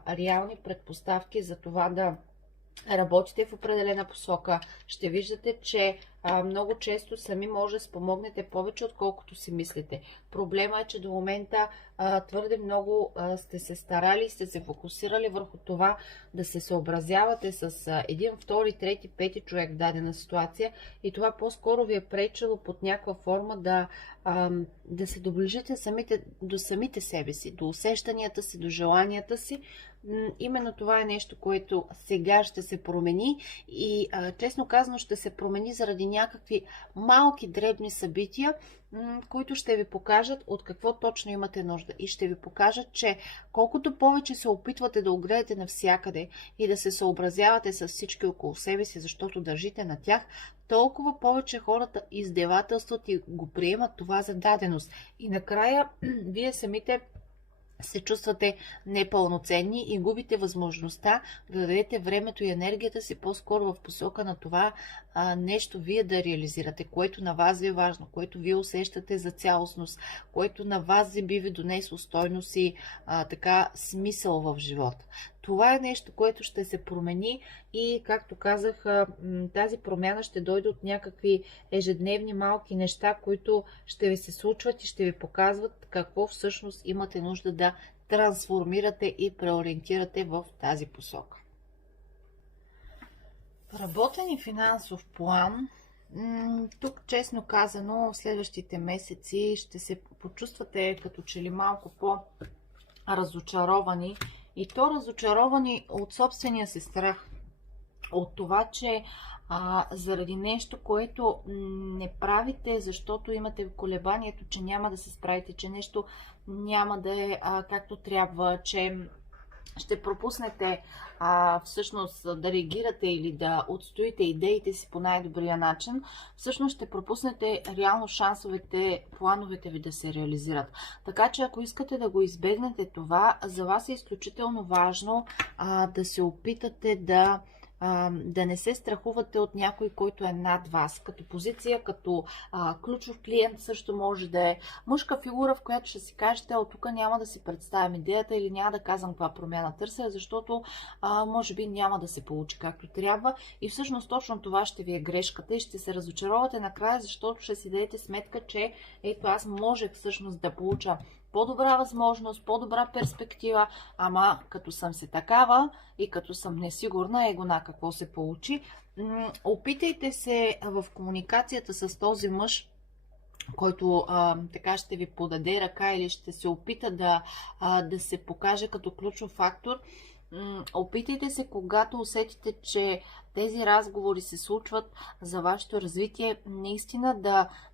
реални предпоставки за това да работите в определена посока. Ще виждате, че много често сами може да спомогнете повече, отколкото си мислите. Проблема е, че до момента твърде много сте се старали, сте се фокусирали върху това да се съобразявате с един, втори, трети, пети човек в дадена ситуация и това по-скоро ви е пречело под някаква форма да се доближите до самите себе си, до усещанията си, до желанията си. Именно това е нещо, което сега ще се промени и честно казано ще се промени заради някакви малки дребни събития, които ще ви покажат от какво точно имате нужда и ще ви покажат, че колкото повече се опитвате да огледате навсякъде и да се съобразявате с всички около себе си, защото държите на тях, толкова повече хората издевателстват и го приемат това за даденост. И накрая вие самите се чувствате непълноценни и губите възможността да дадете времето и енергията си по-скоро в посока на това нещо вие да реализирате, което на вас ви е важно, което вие усещате за цялостност, което на вас би ви донесло стойност и смисъл в живота. Това е нещо, което ще се промени и, както казах, тази промяна ще дойде от някакви ежедневни малки неща, които ще ви се случват и ще ви показват какво всъщност имате нужда да трансформирате и преориентирате в тази посока. Работен и финансов план. Тук, честно казано, в следващите месеци ще се почувствате като че ли малко по-разочаровани. И то разочаровани от собствения си страх. От това, че заради нещо, което не правите, защото имате колебанието, че няма да се справите, че нещо няма да е както трябва, че ще пропуснете всъщност да реагирате или да отстоите идеите си по най-добрия начин, всъщност ще пропуснете реално шансовете, плановете ви да се реализират. Така че ако искате да го избегнете това, за вас е изключително важно да се опитате да не се страхувате от някой, който е над вас. Като позиция, като ключов клиент също може да е мъжка фигура, в която ще си кажете, от тук няма да си представям идеята или няма да казвам каква промяна търся, защото може би няма да се получи както трябва. И всъщност точно това ще ви е грешката и ще се разочаровате накрая, защото ще си дадете сметка, че ето аз можех всъщност да получа по-добра възможност, по-добра перспектива, ама като съм се такава и като съм несигурна, егона какво се получи. Опитайте се в комуникацията с този мъж, който така ще ви подаде ръка или ще се опита да се покаже като ключов фактор. Опитайте се, когато усетите, че тези разговори се случват за вашето развитие, наистина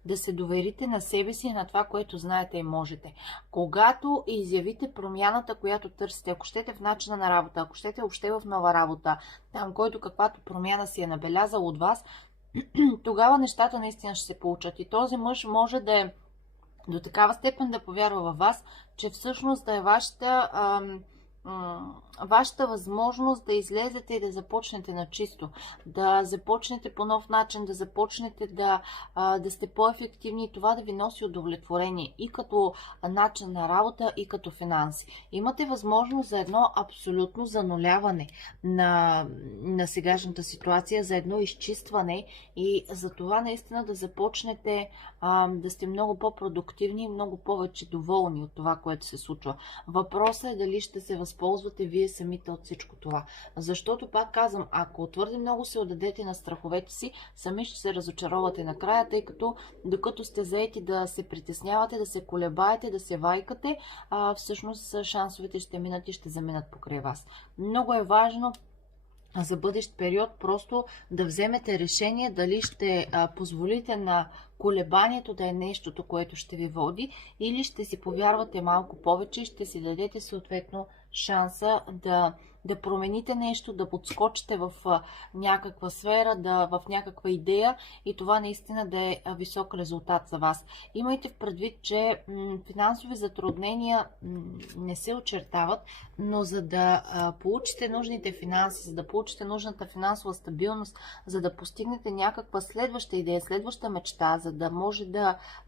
да се доверите на себе си и на това, което знаете и можете. Когато изявите промяната, която търсите, ако щете в начина на работа, ако щете въобще в нова работа, там който каквато промяна си е набелязал от вас, тогава нещата наистина ще се получат. И този мъж може да е до такава степен да повярва във вас, че всъщност да е вашата възможност да излезете и да започнете на чисто, да започнете по нов начин, да започнете да сте по-ефективни и това да ви носи удовлетворение и като начин на работа, и като финанси. Имате възможност за едно абсолютно зануляване на сегашната ситуация, за едно изчистване и за това наистина да започнете да сте много по-продуктивни и много повече доволни от това, което се случва. Въпросът е дали ще се възползвате вие самите от всичко това. Защото, пак казвам, ако твърде много се отдадете на страховете си, сами ще се разочаровате накрая, тъй като докато сте заети да се притеснявате, да се колебаете, да се вайкате, всъщност шансовете ще минат и ще заминат покрай вас. Много е важно за бъдещ период просто да вземете решение дали ще позволите на колебанието да е нещото, което ще ви води, или ще си повярвате малко повече и ще си дадете съответно шанса да промените нещо, да подскочите в някаква сфера, в някаква идея и това наистина да е висок резултат за вас. Имайте в предвид, че финансови затруднения не се очертават, но за да получите нужните финанси, за да получите нужната финансова стабилност, за да постигнете някаква следваща идея, следваща мечта, за да може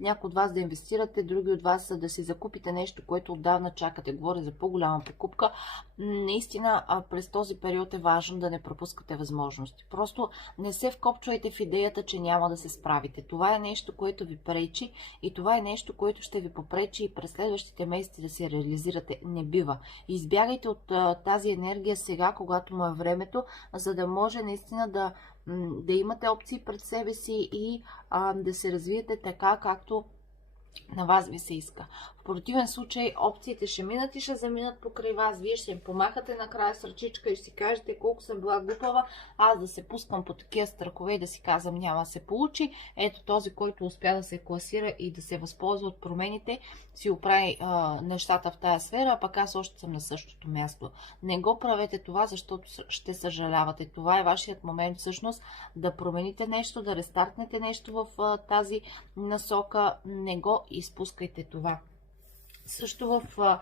някой от вас да инвестирате, други от вас да си закупите нещо, което отдавна чакате, говоря за по-голяма покупка, наистина през този период е важно да не пропускате възможности. Просто не се вкопчвайте в идеята, че няма да се справите. Това е нещо, което ви пречи и това е нещо, което ще ви попречи и през следващите месеци да се реализирате. Не бива. Избягайте от тази енергия сега, когато му е времето, за да може наистина да имате опции пред себе си и да се развиете така, както на вас ви се иска. В противен случай опциите ще минат и ще заминат покрай вас. Вие ще им помахате накрая с ръчичка и ще си кажете колко съм била глупава, аз да се пускам по такива страхове и да си казвам няма да се получи. Ето този, който успя да се класира и да се възползва от промените, си оправи нещата в тази сфера, а пък аз още съм на същото място. Не го правете това, защото ще съжалявате. Това е вашият момент всъщност да промените нещо, да рестартнете нещо в тази насока. Не го изпускайте това. Също в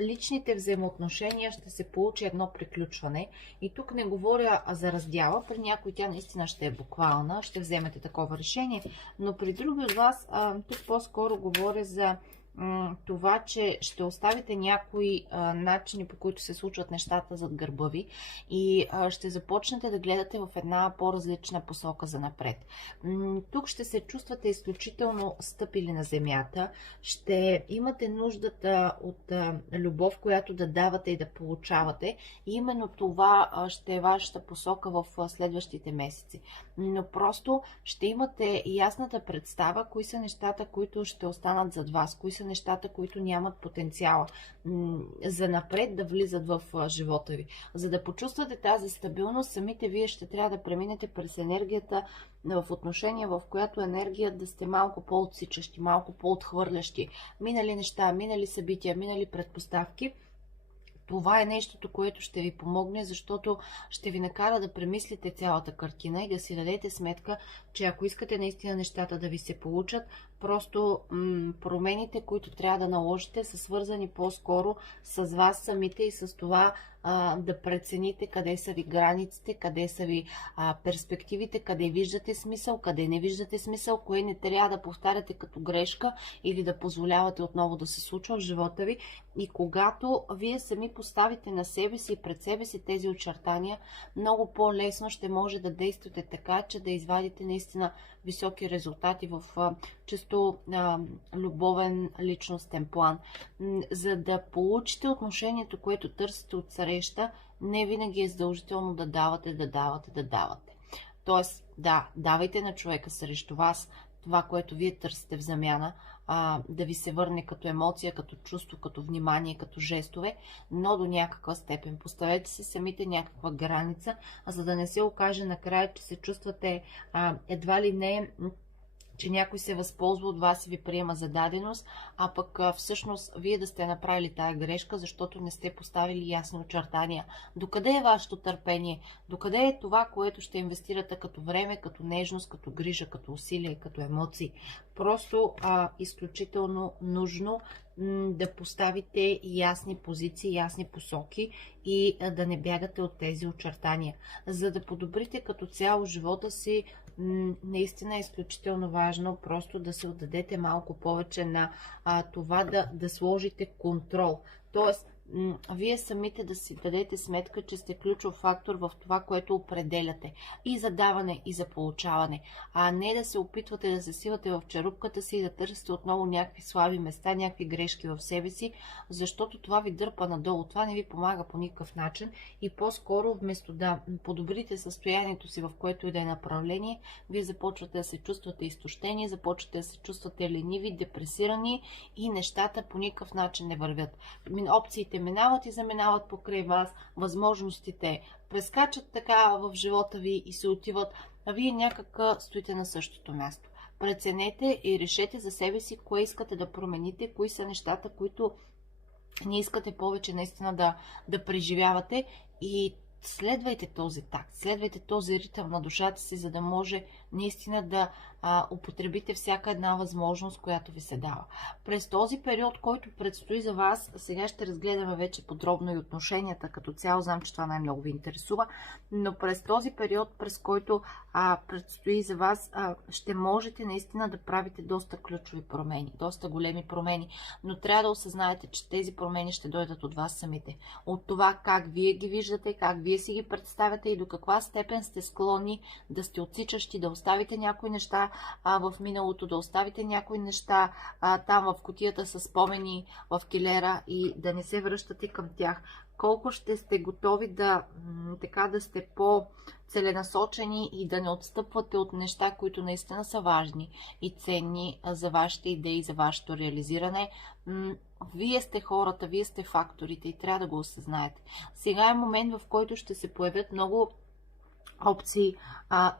личните взаимоотношения ще се получи едно приключване. И тук не говоря за раздяла. При някой тя наистина ще е буквална, ще вземете такова решение. Но при други от вас, тук по-скоро говоря за това, че ще оставите някои начини, по които се случват нещата зад гърба ви и ще започнете да гледате в една по-различна посока за напред. Тук ще се чувствате изключително стъпили на земята, ще имате нуждата от любов, която да давате и да получавате и именно това ще е вашата посока в следващите месеци. Но просто ще имате ясната представа, кои са нещата, които ще останат зад вас, кои са нещата, които нямат потенциала за напред да влизат в живота ви. За да почувствате тази стабилност, самите вие ще трябва да преминете през енергията в отношение, в която енергия да сте малко по-отсичащи, малко по-отхвърлящи. Минали неща, минали събития, минали предпоставки. Това е нещото, което ще ви помогне, защото ще ви накара да премислите цялата картина и да си дадете сметка, че ако искате наистина нещата да ви се получат, просто промените, които трябва да наложите, са свързани по-скоро с вас самите и с това да прецените къде са ви границите, къде са ви перспективите, къде виждате смисъл, къде не виждате смисъл, кое не трябва да повтаряте като грешка или да позволявате отново да се случва в живота ви. И когато вие сами поставите на себе си и пред себе си тези очертания, много по-лесно ще може да действате така, че да извадите наистина високи резултати в чисто любовен личностен план. За да получите отношението, което търсите от среща, не винаги е задължително да давате. Тоест, да, давайте на човека срещу вас това, което вие търсите в замяна, да ви се върне като емоция, като чувство, като внимание, като жестове, но до някаква степен. Поставете си самите някаква граница, за да не се окаже накрая, че се чувствате едва ли не, че някой се възползва от вас и ви приема за даденост, а пък всъщност вие да сте направили тая грешка, защото не сте поставили ясни очертания. Докъде е вашето търпение? Докъде е това, което ще инвестирате като време, като нежност, като грижа, като усилие, като емоции? Просто изключително нужно да поставите ясни позиции, ясни посоки и да не бягате от тези очертания. За да подобрите като цяло живота си, наистина е изключително важно просто да се отдадете малко повече на това да сложите контрол. Тоест, вие самите да си дадете сметка, че сте ключов фактор в това, което определяте. И за даване, и за получаване. А не да се опитвате да засилате в черупката си и да търсите отново някакви слаби места, някакви грешки в себе си, защото това ви дърпа надолу. Това не ви помага по никакъв начин и по-скоро вместо да подобрите състоянието си, в което и да е направление, вие започвате да се чувствате изтощени, започвате да се чувствате лениви, депресирани и нещата по никакъв начин не вървят. Опциите минават и заминават покрай вас, възможностите прескачат така в живота ви и се отиват, а вие някак стоите на същото място. Преценете и решете за себе си кое искате да промените, кои са нещата, които не искате повече наистина да преживявате, и следвайте този такт, следвайте този ритъм на душата си, за да може наистина да употребите всяка една възможност, която ви се дава. През този период, който предстои за вас, сега ще разгледаме вече подробно и отношенията като цяло. Знам, че това най-много ви интересува, но през този период, през който предстои за вас, ще можете наистина да правите доста ключови промени, доста големи промени, но трябва да осъзнаете, че тези промени ще дойдат от вас самите. От това как вие ги виждате, как вие си ги представяте и до каква степен сте склонни да сте отсичащи, да оставите някои неща в миналото, да оставите някои неща там в кутията с спомени в килера и да не се връщате към тях. Колко ще сте готови да сте по-целенасочени и да не отстъпвате от неща, които наистина са важни и ценни за вашите идеи, за вашето реализиране. Вие сте хората, вие сте факторите и трябва да го осъзнаете. Сега е момент, в който ще се появят много опции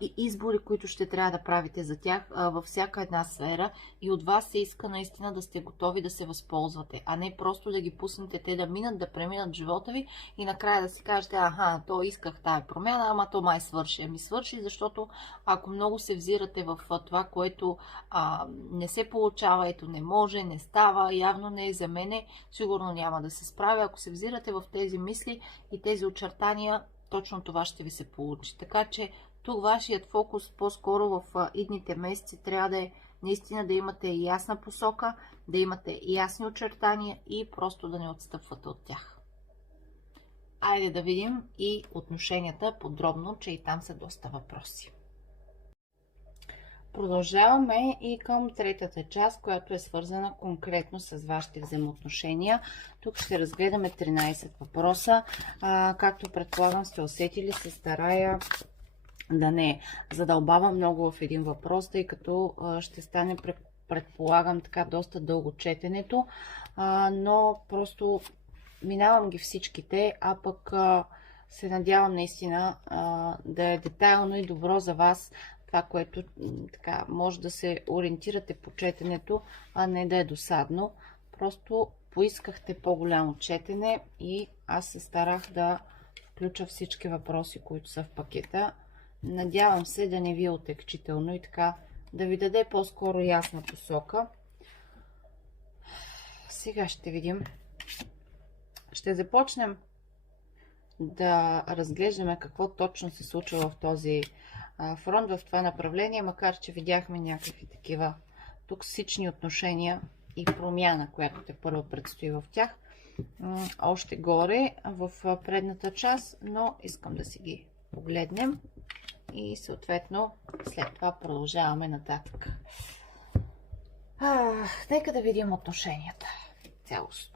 и избори, които ще трябва да правите за тях във всяка една сфера, и от вас се иска наистина да сте готови да се възползвате, а не просто да ги пуснете те да минат, да преминат в живота ви и накрая да си кажете: аха, то исках тая промяна, ама то май свърши. Ами свърши, защото ако много се взирате в това, което не се получава, ето не може, не става, явно не е за мене, сигурно няма да се справя. Ако се взирате в тези мисли и тези очертания, точно това ще ви се получи. Така че тук вашият фокус по-скоро в идните месеци трябва да е наистина да имате ясна посока, да имате ясни очертания и просто да не отстъпвате от тях. Айде да видим и отношенията подробно, че и там са доста въпроси. Продължаваме и към третата част, която е свързана конкретно с вашите взаимоотношения. Тук ще разгледаме 13 въпроса. Както предполагам сте усетили, се старая да не задълбавам много в един въпрос, тъй като ще стане, предполагам, така доста дълго четенето, но просто минавам ги всичките, а пък се надявам наистина да е детайлно и добро за вас, това, което така може да се ориентирате по четенето, а не да е досадно. Просто поискахте по-голямо четене и аз се старах да включа всички въпроси, които са в пакета. Надявам се да не ви е отекчително и така да ви даде по-скоро ясна посока. Сега ще видим. Ще започнем да разглеждаме какво точно се случва в този фронт, в това направление, макар че видяхме някакви такива токсични отношения и промяна, която тепърва предстои в тях. Още горе в предната част, но искам да си ги погледнем и съответно след това продължаваме нататък. Нека да видим отношенията цялостно.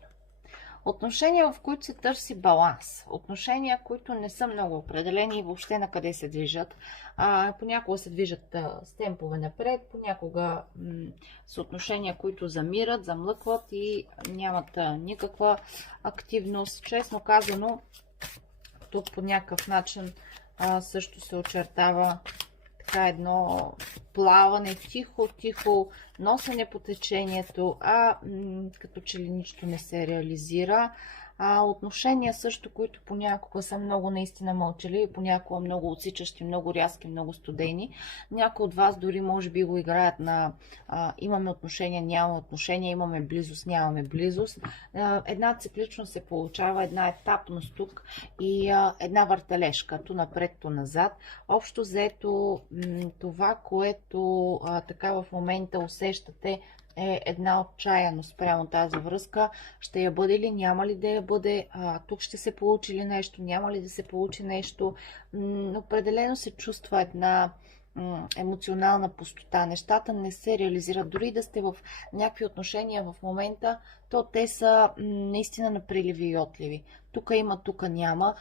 Отношения, в които се търси баланс. Отношения, които не са много определени и въобще на къде се движат. Понякога се движат с темпове напред, понякога с отношения, които замират, замлъкват и нямат никаква активност. Честно казано, тук по някакъв начин също се очертава така едно плаване, тихо носене по течението, като че ли нищо не се реализира. Отношения също, които понякога са много наистина мълчаливи, понякога много отсичащи, много рязки, много студени. Някои от вас дори може би го играят на имаме отношения, нямаме отношения, имаме близост, нямаме близост. Една цикличност се получава, една етапност тук и една въртележка, то напред, то назад. Общо взето това, което така в момента усещате, е една отчаяност спрямо тази връзка. Ще я бъде ли, няма ли да я бъде, тук ще се получи ли нещо, няма ли да се получи нещо. Определено се чувства една емоционална пустота. Нещата не се реализират. Дори да сте в някакви отношения в момента, то те са наистина на приливи и отливи. Тук има, тук няма.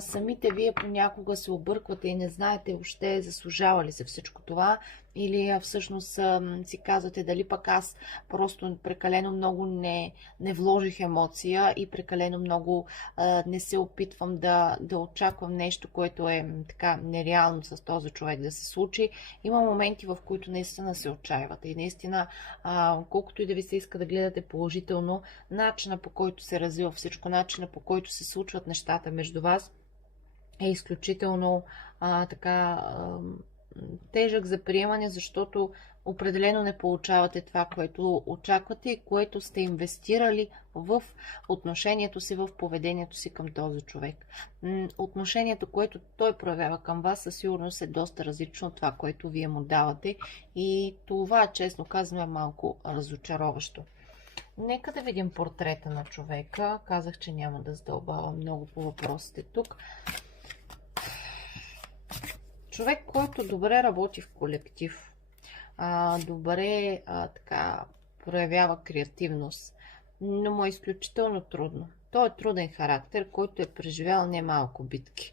Самите вие понякога се обърквате и не знаете въобще заслужава ли се всичко това, или всъщност си казвате дали пък аз просто прекалено много не вложих емоция и прекалено много не се опитвам да очаквам нещо, което е така нереално с този човек да се случи. Има моменти, в които наистина се отчаивате и наистина, колкото и да ви се иска да гледате положително, начина по който се развива всичко, начина по който се случват нещата между вас е изключително тежък за приемане, защото определено не получавате това, което очаквате и което сте инвестирали в отношението си, в поведението си към този човек. Отношението, което той проявява към вас, със сигурност е доста различно от това, което вие му давате, и това, честно казано, е малко разочароващо. Нека да видим портрета на човека. Казах, че няма да задълбавам много по въпросите тук. Човек, който добре работи в колектив, добре проявява креативност, но му е изключително трудно. Той е труден характер, който е преживял немалко битки.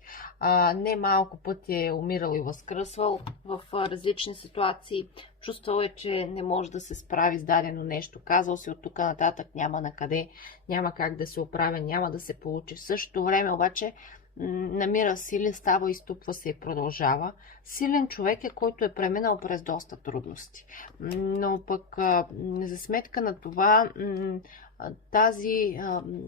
Немалко пъти е умирал и възкръсвал в различни ситуации. Чувствал е, че не може да се справи с дадено нещо. Казал си от тук нататък няма на къде, няма как да се оправя, няма да се получи. В същото време обаче намира сили, става, изтупва се и продължава. Силен човек е, който е преминал през доста трудности. Но пък за сметка на това, тази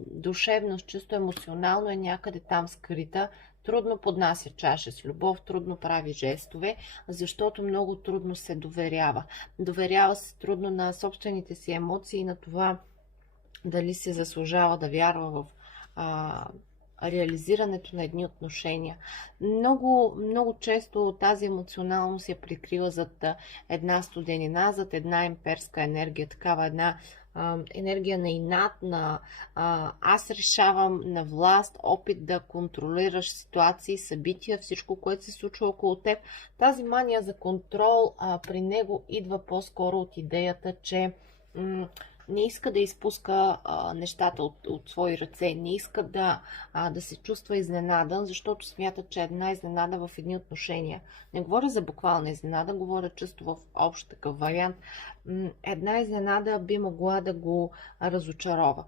душевност, чисто емоционално е някъде там скрита. Трудно поднася чаша с любов, трудно прави жестове, защото много трудно се доверява. Доверява се трудно на собствените си емоции и на това дали се заслужава да вярва в реализирането на едни отношения. Много, много често тази емоционалност се прикрива зад една студенина, зад една имперска енергия, такава една енергия на инат, на аз решавам, на власт, опит да контролираш ситуации, събития, всичко, което се случва около теб. Тази мания за контрол при него идва по-скоро от идеята, че не иска да изпуска нещата от свои ръце, не иска да се чувства изненадан, защото смята, че една изненада в едни отношения. Не говоря за буквална изненада, говоря често в общ такъв вариант. Една изненада би могла да го разочарова.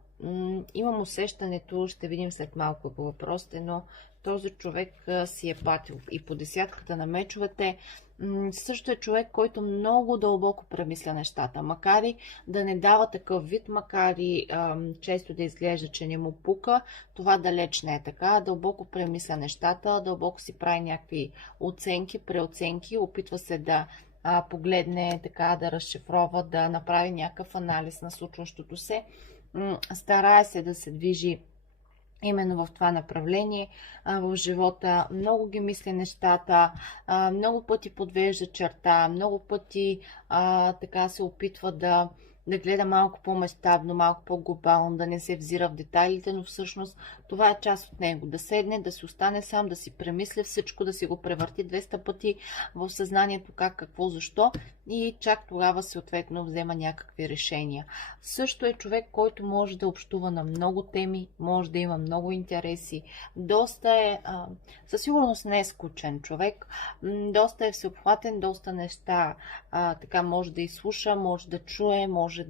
Имам усещането, ще видим след малко по въпросите, но този човек си е патил и по десятката на мечовете. Също е човек, който много дълбоко премисля нещата, макар и да не дава такъв вид, макар и често да изглежда, че не му пука, това далеч не е така. Дълбоко премисля нещата, дълбоко си прави някакви оценки, преоценки, опитва се да погледне, така да разшифрова, да направи някакъв анализ на случващото се. Старае се да се движи именно в това направление в живота. Много ги мисли нещата, много пъти подвежда черта, много пъти така се опитва да гледа малко по-мащабно, малко по-глобално, да не се взира в детайлите, но всъщност това е част от него. Да седне, да си остане сам, да си премисли всичко, да си го превърти 200 пъти в съзнанието как, какво, защо, и чак тогава съответно взема някакви решения. Също е човек, който може да общува на много теми, може да има много интереси, доста е, със сигурност не е скучен човек, доста е всеобхватен, доста неща така може да изслуша, може да чуе, може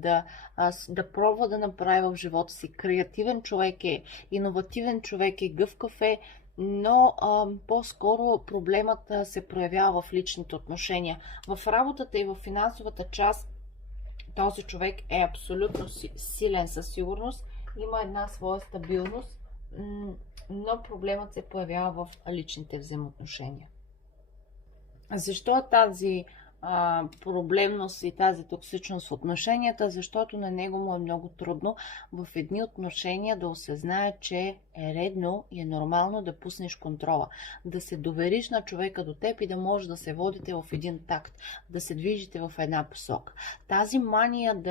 да пробва да направи в живота си. Креативен човек е, иновативен човек е, гъвкав е, но по-скоро проблемът се проявява в личните отношения. В работата и в финансовата част този човек е абсолютно силен със сигурност, има една своя стабилност, но проблемът се появява в личните взаимоотношения. Защо тази проблемност и тази токсичност в отношенията? Защото на него му е много трудно в едни отношения да осъзнае, че е редно и е нормално да пуснеш контрола, да се довериш на човека до теб и да може да се водите в един такт, да се движите в една посока. Тази мания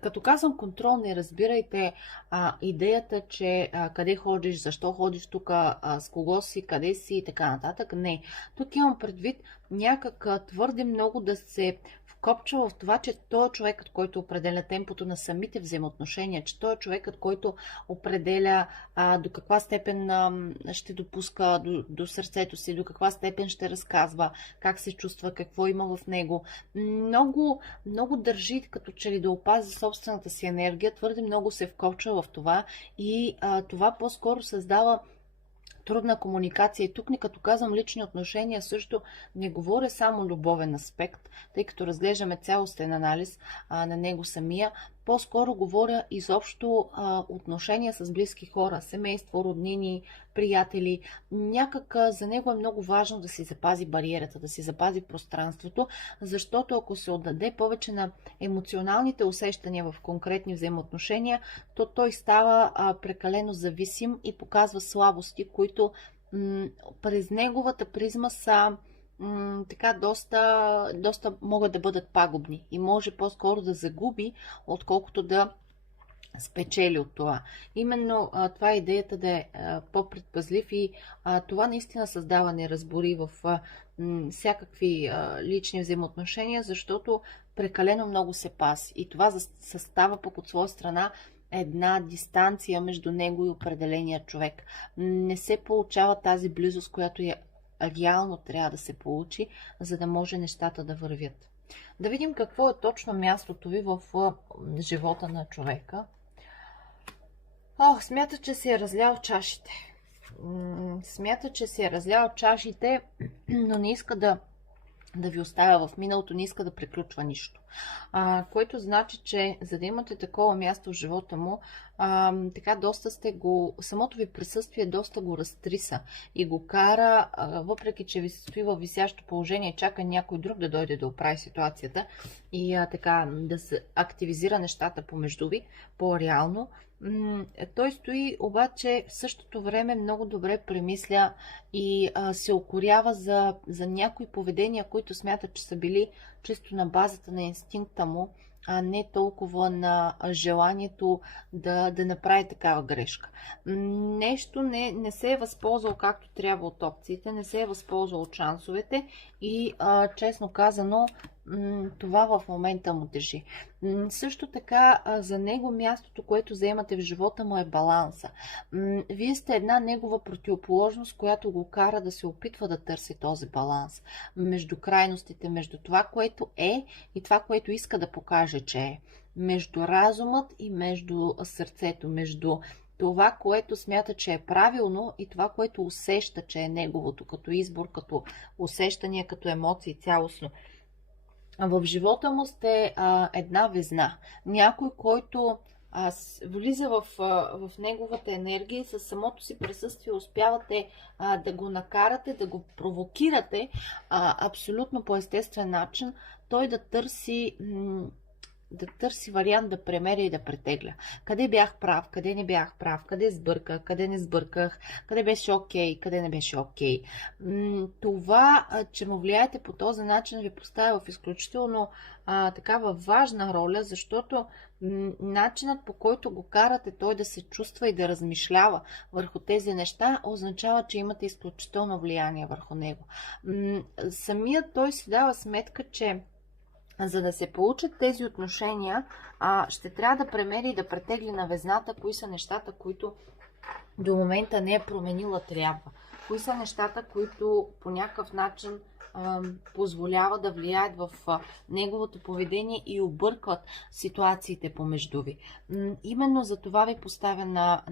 като казвам контрол, не разбирайте идеята, че къде ходиш, защо ходиш тук, с кого си, къде си и така нататък. Не. Тук имам предвид някак твърде много да се вкопчва в това, че той е човекът, който определя темпото на самите взаимоотношения, че той е човекът, който определя до каква степен ще допуска до сърцето си, до каква степен ще разказва, как се чувства, какво има в него. Много, много държи като че ли да опази собствената си енергия, твърде много се вкопчва в това и това по-скоро създава трудна комуникация. И тук, като казвам лични отношения, също не говоря само любовен аспект, тъй като разглеждаме цялостен анализ на него самия. По-скоро говоря изобщо отношения с близки хора, семейство, роднини, приятели. Някак за него е много важно да си запази бариерата, да си запази пространството, защото ако се отдаде повече на емоционалните усещания в конкретни взаимоотношения, то той става прекалено зависим и показва слабости, които през неговата призма са така доста могат да бъдат пагубни и може по-скоро да загуби, отколкото да спечели от това. Именно това е идеята да е по-предпазлив и това наистина създава неразбори в всякакви лични взаимоотношения, защото прекалено много се паси и това състава пък от своя страна една дистанция между него и определения човек. Не се получава тази близост, която реално трябва да се получи, за да може нещата да вървят. Да видим какво е точно мястото ви в живота на човека. Смята, че се е разлял чашите. Смята, че се е разлял чашите, но не иска да ви оставя в миналото, не иска да приключва нищо. Което значи, че за да имате такова място в живота му, така доста самото ви присъствие доста го разтриса и го кара, въпреки че ви се стои във висящо положение, чака някой друг да дойде да оправи ситуацията и така да се активизира нещата помежду ви по-реално. Той стои обаче в същото време много добре премисля и се укорява за някои поведения, които смята, че са били чисто на базата на инстинкта му, а не толкова на желанието да направи такава грешка. Нещо не се е възползвал както трябва от опциите, не се е възползвал от шансовете и честно казано това в момента му тежи. Също така за него мястото, което заемате в живота му е баланса. Вие сте една негова противоположност, която го кара да се опитва да търси този баланс между крайностите, между това, което е и това, което иска да покаже, че е. Между разумът и между сърцето, между това, което смята, че е правилно и това, което усеща, че е неговото, като избор, като усещания, като емоции цялостно. В живота му сте една везна. Някой, който влиза в неговата енергия и със самото си присъствие успявате да го накарате, да го провокирате абсолютно по естествен начин, той да търси вариант да премеря и да претегля. Къде бях прав, къде не бях прав, къде сбърках, къде не сбърках, къде беше окей, къде не беше окей. Това, че му влияете по този начин, ви поставя в изключително такава важна роля, защото начинът, по който го карате той да се чувства и да размишлява върху тези неща, означава, че имате изключително влияние върху него. Самият той си дава сметка, че за да се получат тези отношения, ще трябва да премери и да претегли на везната кои са нещата, които до момента не е променила трябва. Кои са нещата, които по някакъв начин позволява да влияят в неговото поведение и объркват ситуациите помежду ви. Именно за това ви поставя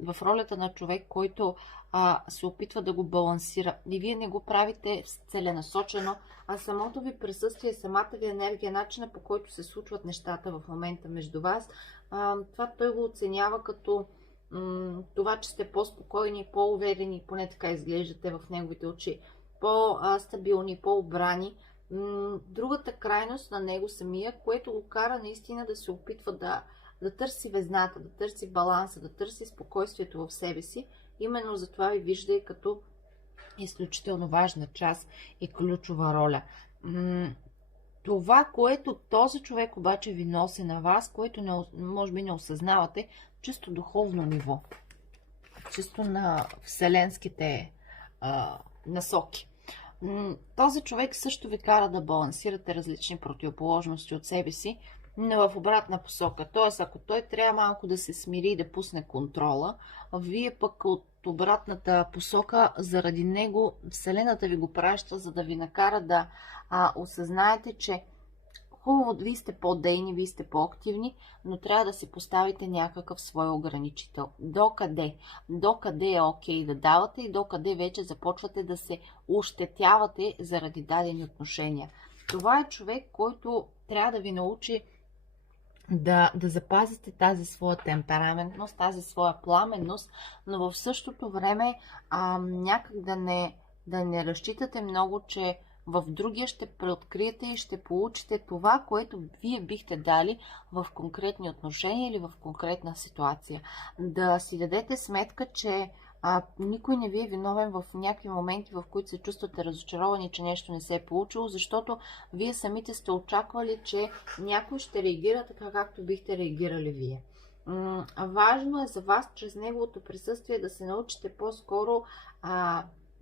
в ролята на човек, който се опитва да го балансира. И вие не го правите целенасочено, а самото ви присъствие, самата ви енергия, начина по който се случват нещата в момента между вас, това той го оценява като това, че сте по-спокойни, по-уверени, поне така изглеждате в неговите очи, по-стабилни, по-обрани. Другата крайност на него самия, което го кара наистина да се опитва да търси везната, да търси баланса, да търси спокойствието в себе си. Именно за това ви вижда и като изключително важна част и ключова роля. Това, което този човек обаче ви носи на вас, което може би не осъзнавате, чисто духовно ниво, чисто на вселенските насоки. Този човек също ви кара да балансирате различни противоположности от себе си, но в обратна посока. Т.е. ако той трябва малко да се смири и да пусне контрола, вие пък от обратната посока, заради него Вселената ви го праща, за да ви накара да осъзнаете, че хубаво, вие сте по-дейни, вие сте по-активни, но трябва да си поставите някакъв свой ограничител. Докъде? Докъде е окей да давате и докъде вече започвате да се ощетявате заради дадени отношения. Това е човек, който трябва да ви научи да запазите тази своя темпераментност, тази своя пламенност, но в същото време някак да не разчитате много, че в другия ще преоткриете и ще получите това, което вие бихте дали в конкретни отношения или в конкретна ситуация. Да си дадете сметка, че никой не ви е виновен в някакви моменти, в които се чувствате разочаровани, че нещо не се е получило, защото вие самите сте очаквали, че някой ще реагира така, както бихте реагирали вие. Важно е за вас, чрез неговото присъствие, да се научите по-скоро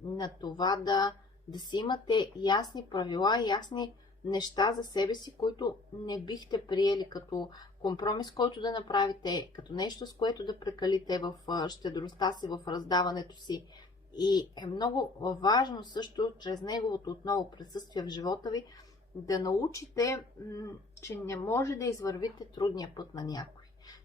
на това да си имате ясни правила, ясни неща за себе си, които не бихте приели като компромис, който да направите, като нещо, с което да прекалите в щедростта си, в раздаването си. И е много важно също, чрез неговото отново присъствие в живота ви, да научите, че не може да извървите трудния път на някой.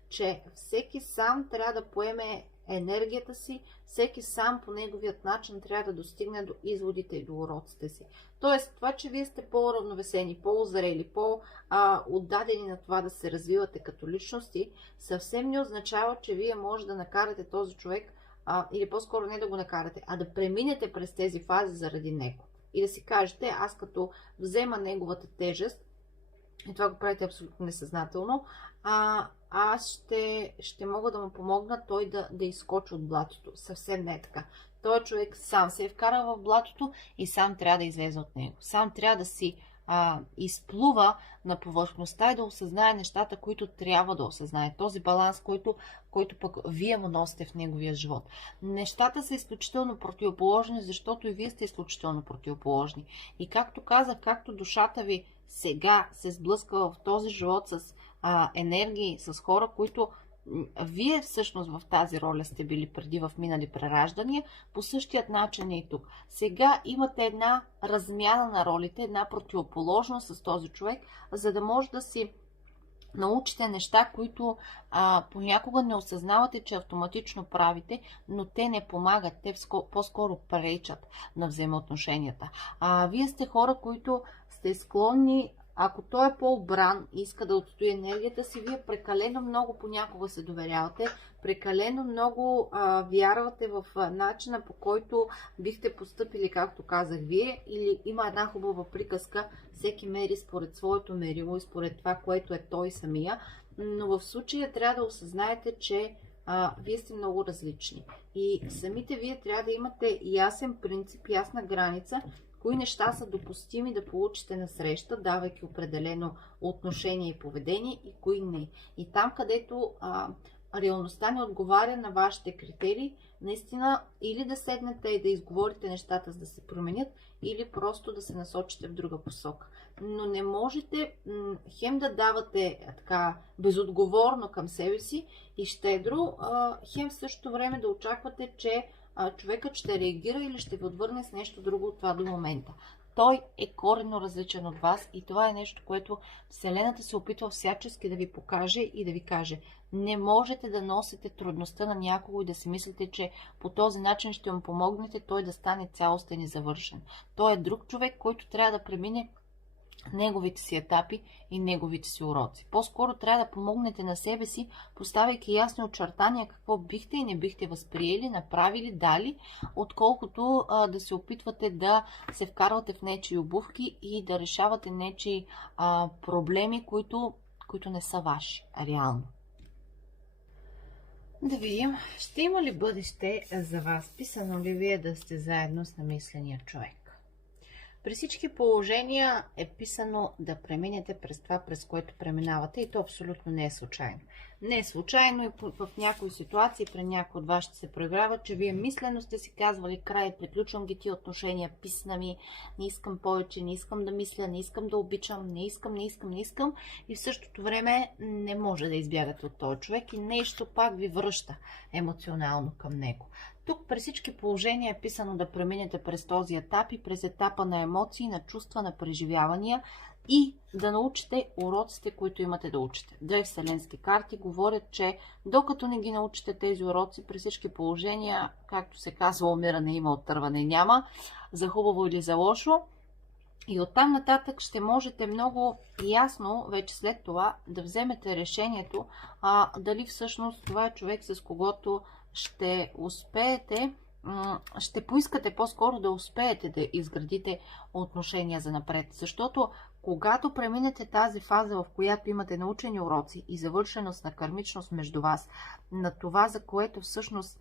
Че всеки сам трябва да поеме енергията си, всеки сам по неговият начин трябва да достигне до изводите и до уроците си. Тоест, това, че вие сте по-равновесени, по-озрели, по-отдадени на това да се развивате като личности, съвсем не означава, че вие може да накарате този човек, или по-скоро не да го накарате, а да преминете през тези фази заради него. И да си кажете, аз като взема неговата тежест, и това го правите абсолютно несъзнателно, аз ще мога да му помогна той да изскочи от блатото. Съвсем не е така. Той човек сам се е вкарал в блатото и сам трябва да излезе от него. Сам трябва да си изплува на повърхността и да осъзнае нещата, които трябва да осъзнае. Този баланс, който пък вие му носите в неговия живот. Нещата са изключително противоположни, защото и вие сте изключително противоположни. И както казах, както душата ви сега се сблъсква в този живот с енергии, с хора, които вие всъщност в тази роля сте били преди в минали прераждания, по същият начин е и тук. Сега имате една размяна на ролите, една противоположност с този човек, за да може да си научите неща, които понякога не осъзнавате, че автоматично правите, но те не помагат, те по-скоро пречат на взаимоотношенията. Вие сте хора, които сте склонни, ако той е по-обран и иска да отстои енергията си, вие прекалено много понякога се доверявате, прекалено много вярвате в начина, по който бихте постъпили, както казах вие, или има една хубава приказка, всеки мери според своето мерило и според това, което е той самия, но в случая трябва да осъзнаете, че вие сте много различни и самите вие трябва да имате ясен принцип, ясна граница, кои неща са допустими да получите на среща, давайки определено отношение и поведение и кои не. И там, където реалността не отговаря на вашите критерии, наистина или да седнете и да изговорите нещата, за да се променят, или просто да се насочите в друга посока. Но не можете хем да давате така безотговорно към себе си и щедро, хем в същото време да очаквате, че човекът ще реагира или ще ви отвърне с нещо друго от това до момента. Той е коренно различен от вас и това е нещо, което Вселената се опитва всячески да ви покаже и да ви каже. Не можете да носите трудността на някого и да си мислите, че по този начин ще му помогнете той да стане цялостен и завършен. Той е друг човек, който трябва да премине неговите си етапи и неговите си уроци. По-скоро трябва да помогнете на себе си, поставяйки ясни очертания какво бихте и не бихте възприели, направили, дали, отколкото да се опитвате да се вкарвате в нечии обувки и да решавате нечии проблеми, които не са ваши, реално. Да видим, ще има ли бъдеще за вас? Писано ли вие да сте заедно с намисления човек? При всички положения е писано да преминете през това, през което преминавате и то абсолютно не е случайно. Не случайно и в някои ситуации при някой от вас ще се проявява, че вие мислено сте си казвали: край, приключвам ги тия отношения, писна ми, не искам повече, не искам да мисля, не искам да обичам, не искам и в същото време не може да избягате от този човек и нещо пак ви връща емоционално към него. Тук при всички положения е писано да преминете през този етап и през етапа на емоции, на чувства, на преживявания и да научите уроците, които имате да учите. Две вселенски карти говорят, че докато не ги научите тези уроци, при всички положения, както се казва, умиране има, оттърване няма, за хубаво или за лошо. И оттам нататък ще можете много ясно, вече след това, да вземете решението дали всъщност това е човек, с когото ще успеете, ще поискате по-скоро да успеете да изградите отношения за напред. Защото когато преминете тази фаза, в която имате научени уроци и завършеност на кармичност между вас, на това, за което всъщност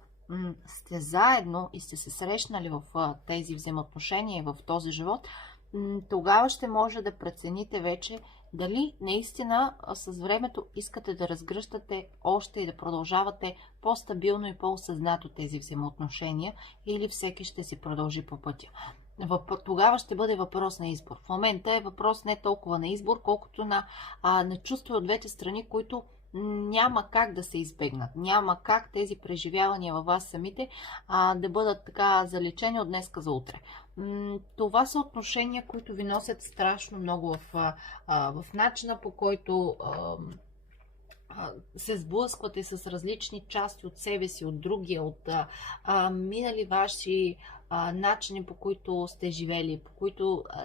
сте заедно и сте се срещнали в тези взаимоотношения и в този живот, тогава ще може да прецените вече дали наистина с времето искате да разгръщате още и да продължавате по-стабилно и по-осъзнато тези взаимоотношения, или всеки ще си продължи по пътя. Тогава ще бъде въпрос на избор. В момента е въпрос не толкова на избор, колкото на чувства от двете страни, които няма как да се избегнат. Няма как тези преживявания във вас самите да бъдат така заличени от днеска за утре. Това са отношения, които ви носят страшно много в начина, по който се сблъсквате с различни части от себе си, от другия, от минали ваши начини, по които сте живели,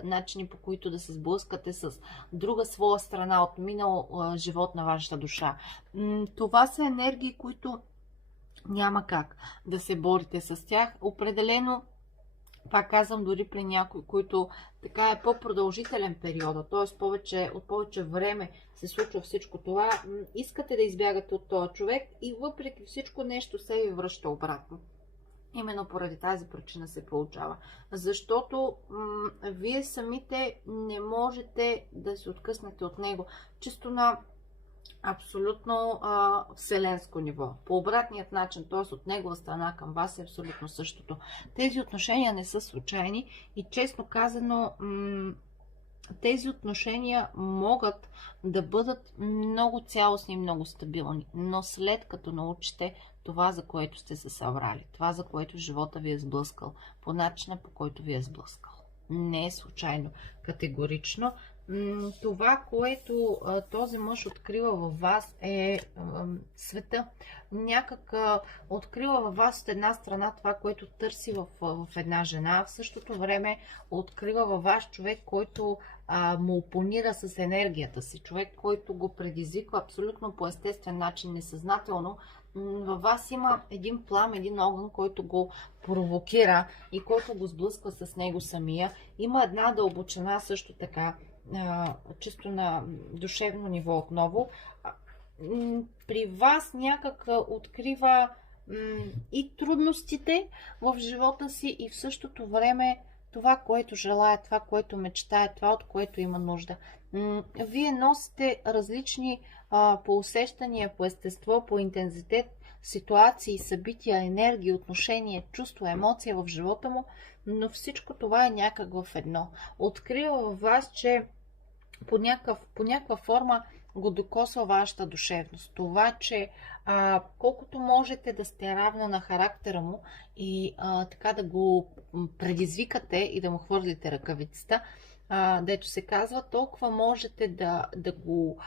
начини, по които да се сблъскате с друга своя страна от минал живот на вашата душа. Това са енергии, които няма как да се борите с тях. Определено, пак казвам, дори при някои, които така е по-продължителен период, т.е. от повече време се случва всичко това, искате да избягате от този човек и въпреки всичко нещо се ви връща обратно. Именно поради тази причина се получава. Защото вие самите не можете да се откъснете от него. Чисто на абсолютно вселенско ниво. По обратният начин, т.е. от негова страна към вас е абсолютно същото. Тези отношения не са случайни и честно казано, тези отношения могат да бъдат много цялостни и много стабилни, но след като научите това, за което сте се събрали, това, за което живота ви е сблъскал, по начина, по който ви е сблъскал. Не е случайно, категорично. Това, което този мъж открива във вас, е света. Някак открива във вас от една страна това, което търси в една жена. В същото време открива във вас човек, който му опонира с енергията си. Човек, който го предизвиква абсолютно по естествен начин, несъзнателно. Във вас има един плам, един огън, който го провокира и който го сблъсква с него самия. Има една дълбочина също така, чисто на душевно ниво отново. При вас някак открива и трудностите в живота си и в същото време това, което желая, това, което мечтае, това, от което има нужда. Вие носите различни по усещания, по естество, по интензитет, ситуации, събития, енергия, отношения, чувства, емоция в живота му, но всичко това е някак в едно. Открива във вас, че по някаква форма го докосва вашата душевност. Това, че колкото можете да сте равна на характера му и така да го предизвикате и да му хвърлите ръкавицата, дето се казва, толкова можете да го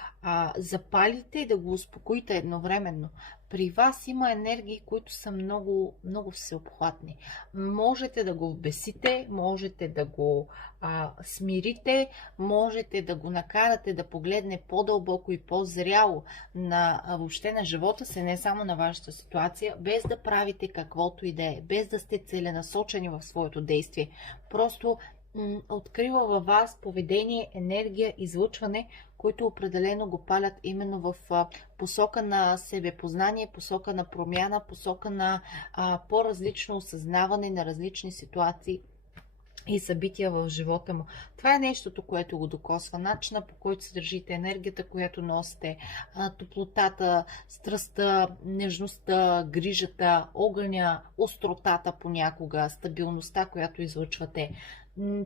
запалите и да го успокоите едновременно. При вас има енергии, които са много, много всеобхватни. Можете да го вбесите, можете да го смирите, можете да го накарате да погледне по-дълбоко и по-зряло въобще на живота си, не само на вашата ситуация, без да правите каквото и да е, без да сте целенасочени в своето действие. Просто открива във вас поведение, енергия, излъчване, които определено го палят именно в посока на себепознание, посока на промяна, посока на по-различно осъзнаване на различни ситуации и събития в живота му. Това е нещото, което го докосва. Начина, по който се държите, енергията, която носите, топлотата, страстта, нежността, грижата, огъня, остротата понякога, стабилността, която излъчвате.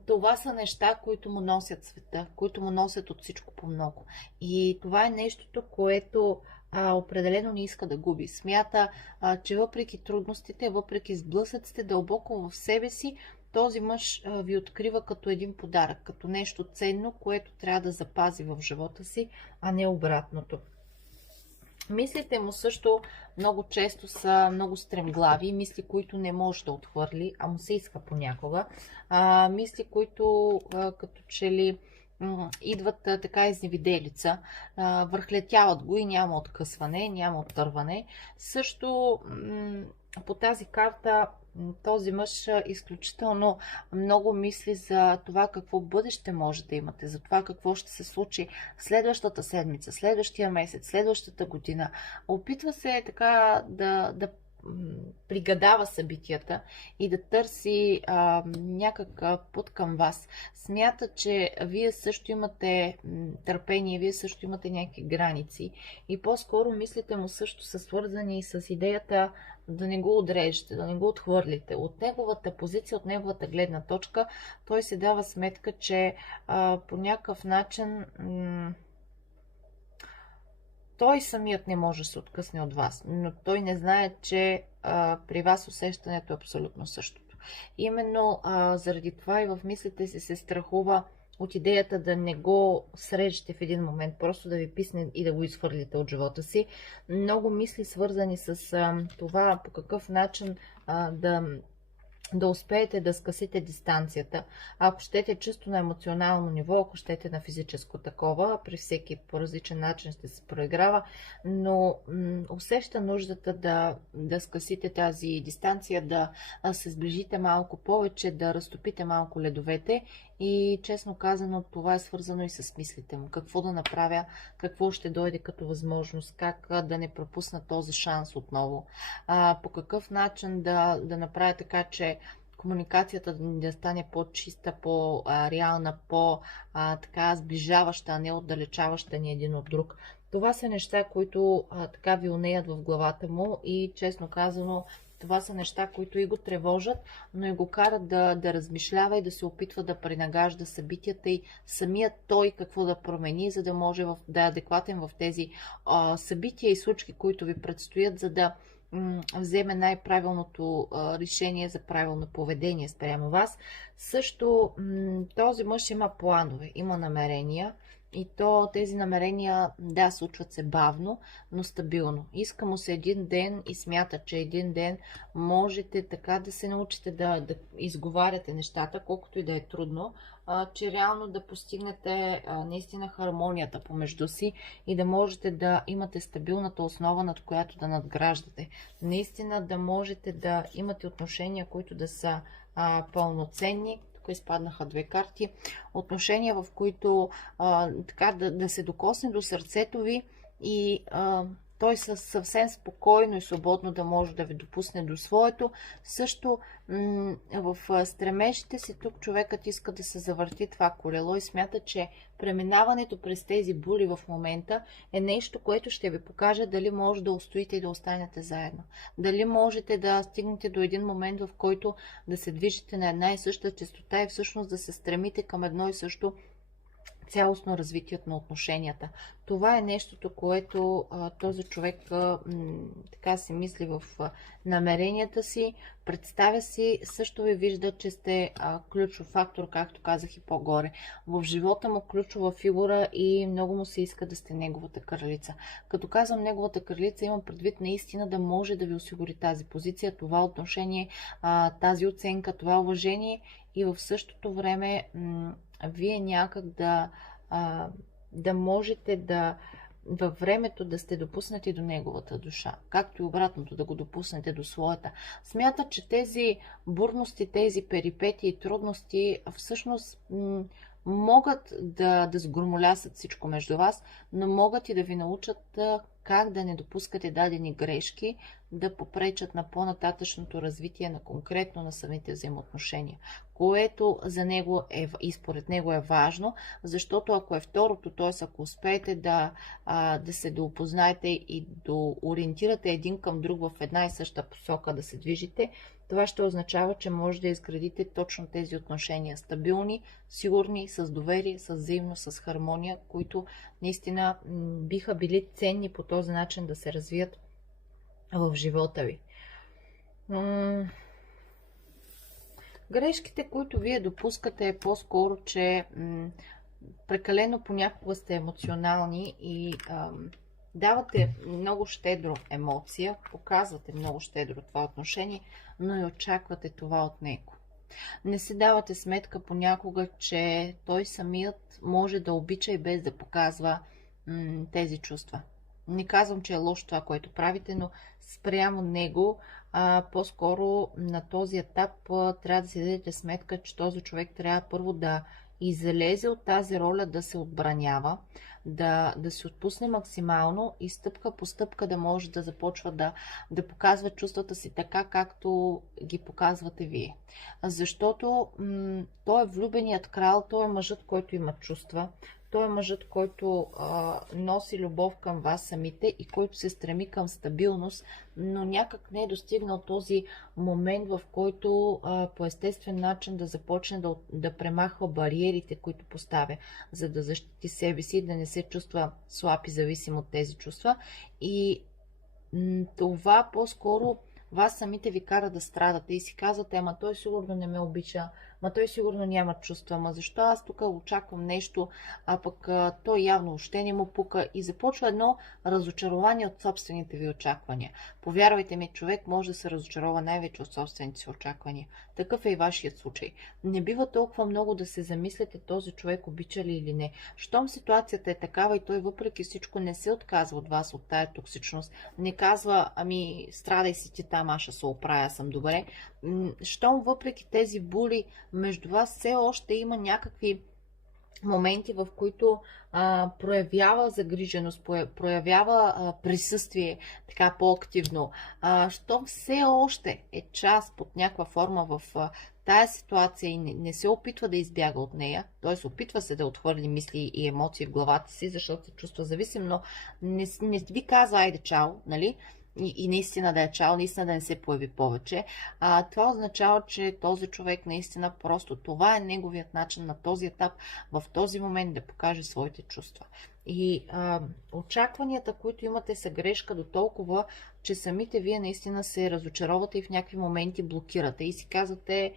Това са неща, които му носят света, които му носят от всичко по много. И това е нещото, което определено не иска да губи. Смята, че въпреки трудностите, въпреки сблъсъците, дълбоко в себе си, този мъж ви открива като един подарък, като нещо ценно, което трябва да запази в живота си, а не обратното. Мислите му също много често са много стремглави, мисли, които не може да отхвърли, а му се иска понякога. Мисли, които като че ли идват така изневиделица, върхлетяват го и няма откъсване, няма оттърване. Също по тази карта този мъж изключително много мисли за това какво бъдеще може да имате, за това какво ще се случи следващата седмица, следващия месец, следващата година. Опитва се така да пригадава събитията и да търси някакъв път към вас. Смята, че вие също имате търпение, вие също имате някакви граници и по-скоро мислите му също са свързани с идеята да не го отрежете, да не го отхвърлите. От неговата позиция, от неговата гледна точка, той се дава сметка, че по някакъв начин той самият не може да се откъсне от вас, но той не знае, че при вас усещането е абсолютно същото. Именно заради това и в мислите си се страхува от идеята да не го срежете в един момент, просто да ви писне и да го изхвърлите от живота си. Много мисли свързани с това по какъв начин да успеете да скъсите дистанцията. Ако щете чисто на емоционално ниво, ако щете на физическо такова, при всеки по различен начин ще се проиграва, но усеща нуждата да скъсите тази дистанция, да се сближите малко повече, да разтопите малко ледовете и честно казано това е свързано и с мислите му. Какво да направя, какво ще дойде като възможност, как да не пропусна този шанс отново, по какъв начин да направя така, че комуникацията да стане по-чиста, по-реална, по-така сближаваща, а не отдалечаваща ни един от друг. Това са неща, които така вилнеят в главата му и честно казано това са неща, които и го тревожат, но и го карат да размишлява и да се опитва да пренагажда събитията и самият той какво да промени, за да може да е адекватен в тези събития и случки, които ви предстоят, за да вземе най-правилното решение за правилно поведение спрямо вас. Също този мъж има планове, има намерения и то тези намерения, да, случват се бавно, но стабилно. Иска му се един ден и смята, че един ден можете така да се научите да изговаряте нещата, колкото и да е трудно, че реално да постигнете наистина хармонията помежду си и да можете да имате стабилната основа, над която да надграждате. Наистина да можете да имате отношения, които да са пълноценни. Тук изпаднаха две карти. Отношения, в които така да се докосне до сърцето ви и той съвсем спокойно и свободно да може да ви допусне до своето. Също в стремежите си тук човекът иска да се завърти това колело и смята, че преминаването през тези були в момента е нещо, което ще ви покаже дали може да устоите и да останете заедно. Дали можете да стигнете до един момент, в който да се движите на една и съща честота и всъщност да се стремите към едно и също цялостно развитието на отношенията. Това е нещото, което този човек така си мисли в намеренията си, представя си, също ви вижда, че сте ключов фактор, както казах и по-горе. В живота му ключова фигура и много му се иска да сте неговата кралица. Като казвам неговата кралица, имам предвид наистина да може да ви осигури тази позиция, това отношение, тази оценка, това уважение и в същото време вие някак да можете във времето да сте допуснати до неговата душа, както и обратното да го допуснете до своята. Смята, че тези бурности, тези перипетии и трудности всъщност могат да сгромолясат всичко между вас, но могат и да ви научат как да не допускате дадени грешки да попречат на по-нататъчното развитие на конкретно на самите взаимоотношения, което за него и според него е важно, защото ако е второто, т.е. ако успеете да се доопознаете и да ориентирате един към друг в една и съща посока да се движите, това ще означава, че може да изградите точно тези отношения. Стабилни, сигурни, с доверие, с взаимно, с хармония, които наистина биха били ценни по този начин да се развият в живота ви. Грешките, които вие допускате, е по-скоро, че прекалено понякога сте емоционални и давате много щедро емоция, показвате много щедро това отношение, но и очаквате това от него. Не си давате сметка понякога, че той самият може да обича и без да показва тези чувства. Не казвам, че е лошо това, което правите, но спрямо него, по-скоро на този етап трябва да си дадете сметка, че този човек трябва първо да излезе от тази роля да се отбранява, да се отпусне максимално и стъпка по стъпка да може да започва да показва чувствата си така, както ги показвате вие. Защото той е влюбеният крал, той е мъжът, който има чувства, той е мъжът, който носи любов към вас самите и който се стреми към стабилност, но някак не е достигнал този момент, в който по естествен начин да започне да премахва бариерите, които поставя, за да защити себе си и да не се чувства слаб и зависим от тези чувства. И това по-скоро вас самите ви кара да страдате и си казвате, ама той сигурно не ме обича, ма той сигурно няма чувства, ма защо аз тук очаквам нещо, а пък той явно още не му пука и започва едно разочарование от собствените ви очаквания. Повярвайте ми, човек може да се разочарова най-вече от собствените си очаквания. Такъв е и вашият случай. Не бива толкова много да се замислите този човек обича ли или не. Щом ситуацията е такава и той въпреки всичко не се отказва от вас, от тая токсичност, не казва, ами страдай си ти там, аз ще се оправя, съм добре. Щом въпреки тези були между вас все още има някакви моменти, в които проявява загриженост, проявява присъствие така по-активно, щом все още е част под някаква форма в тая ситуация и не се опитва да избяга от нея, т.е. опитва се да отхвърли мисли и емоции в главата си, защото се чувства зависим, но не ви казва айде чао, нали? И наистина да е чао, наистина да не се появи повече. Това означава, че този човек наистина просто това е неговият начин на този етап, в този момент да покаже своите чувства. И очакванията, които имате, са грешка до толкова, че самите вие наистина се разочаровате и в някакви моменти блокирате и си казвате,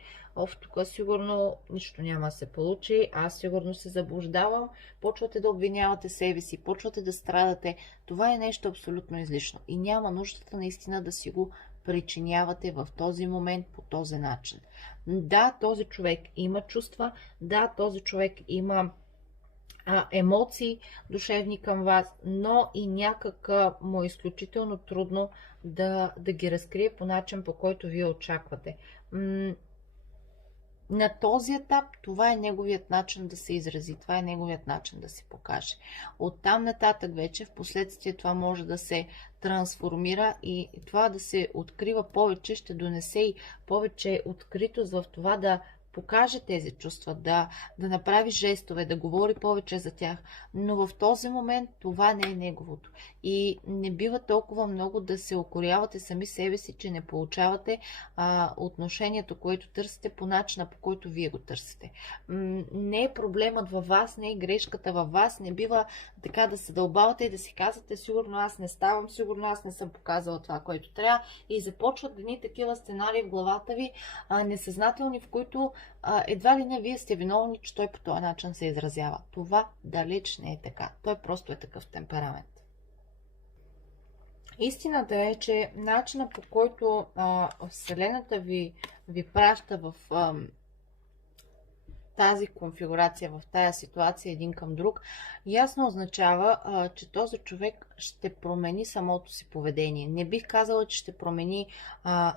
тук сигурно нищо няма да се получи, аз сигурно се заблуждавам, почвате да обвинявате себе си, почвате да страдате. Това е нещо абсолютно излишно и няма нуждата наистина да си го причинявате в този момент по този начин. Да, този човек има чувства, да, този човек има емоции душевни към вас, но и някак му е изключително трудно да ги разкрие по начин, по който вие очаквате. На този етап това е неговият начин да се изрази, това е неговият начин да се покаже. Оттам нататък вече в последствие това може да се трансформира и това да се открива повече, ще донесе и повече откритост в това да покаже тези чувства, да направи жестове, да говори повече за тях, но в този момент това не е неговото. И не бива толкова много да се укорявате сами себе си, че не получавате отношението, което търсите по начина, по който вие го търсите. Не е проблемът във вас, не е грешката във вас, не бива така да се дълбавате и да си казвате, сигурно аз не ставам, сигурно аз не съм показала това, което трябва, и започват едни такива сценарии в главата ви, несъзнателни, в които едва ли не вие сте виновни, че той по този начин се изразява. Това далеч не е така. Той просто е такъв темперамент. Истината е, че начинът, по който Вселената ви праща тази конфигурация, в тази ситуация един към друг, ясно означава, че този човек ще промени самото си поведение. Не бих казала, че ще промени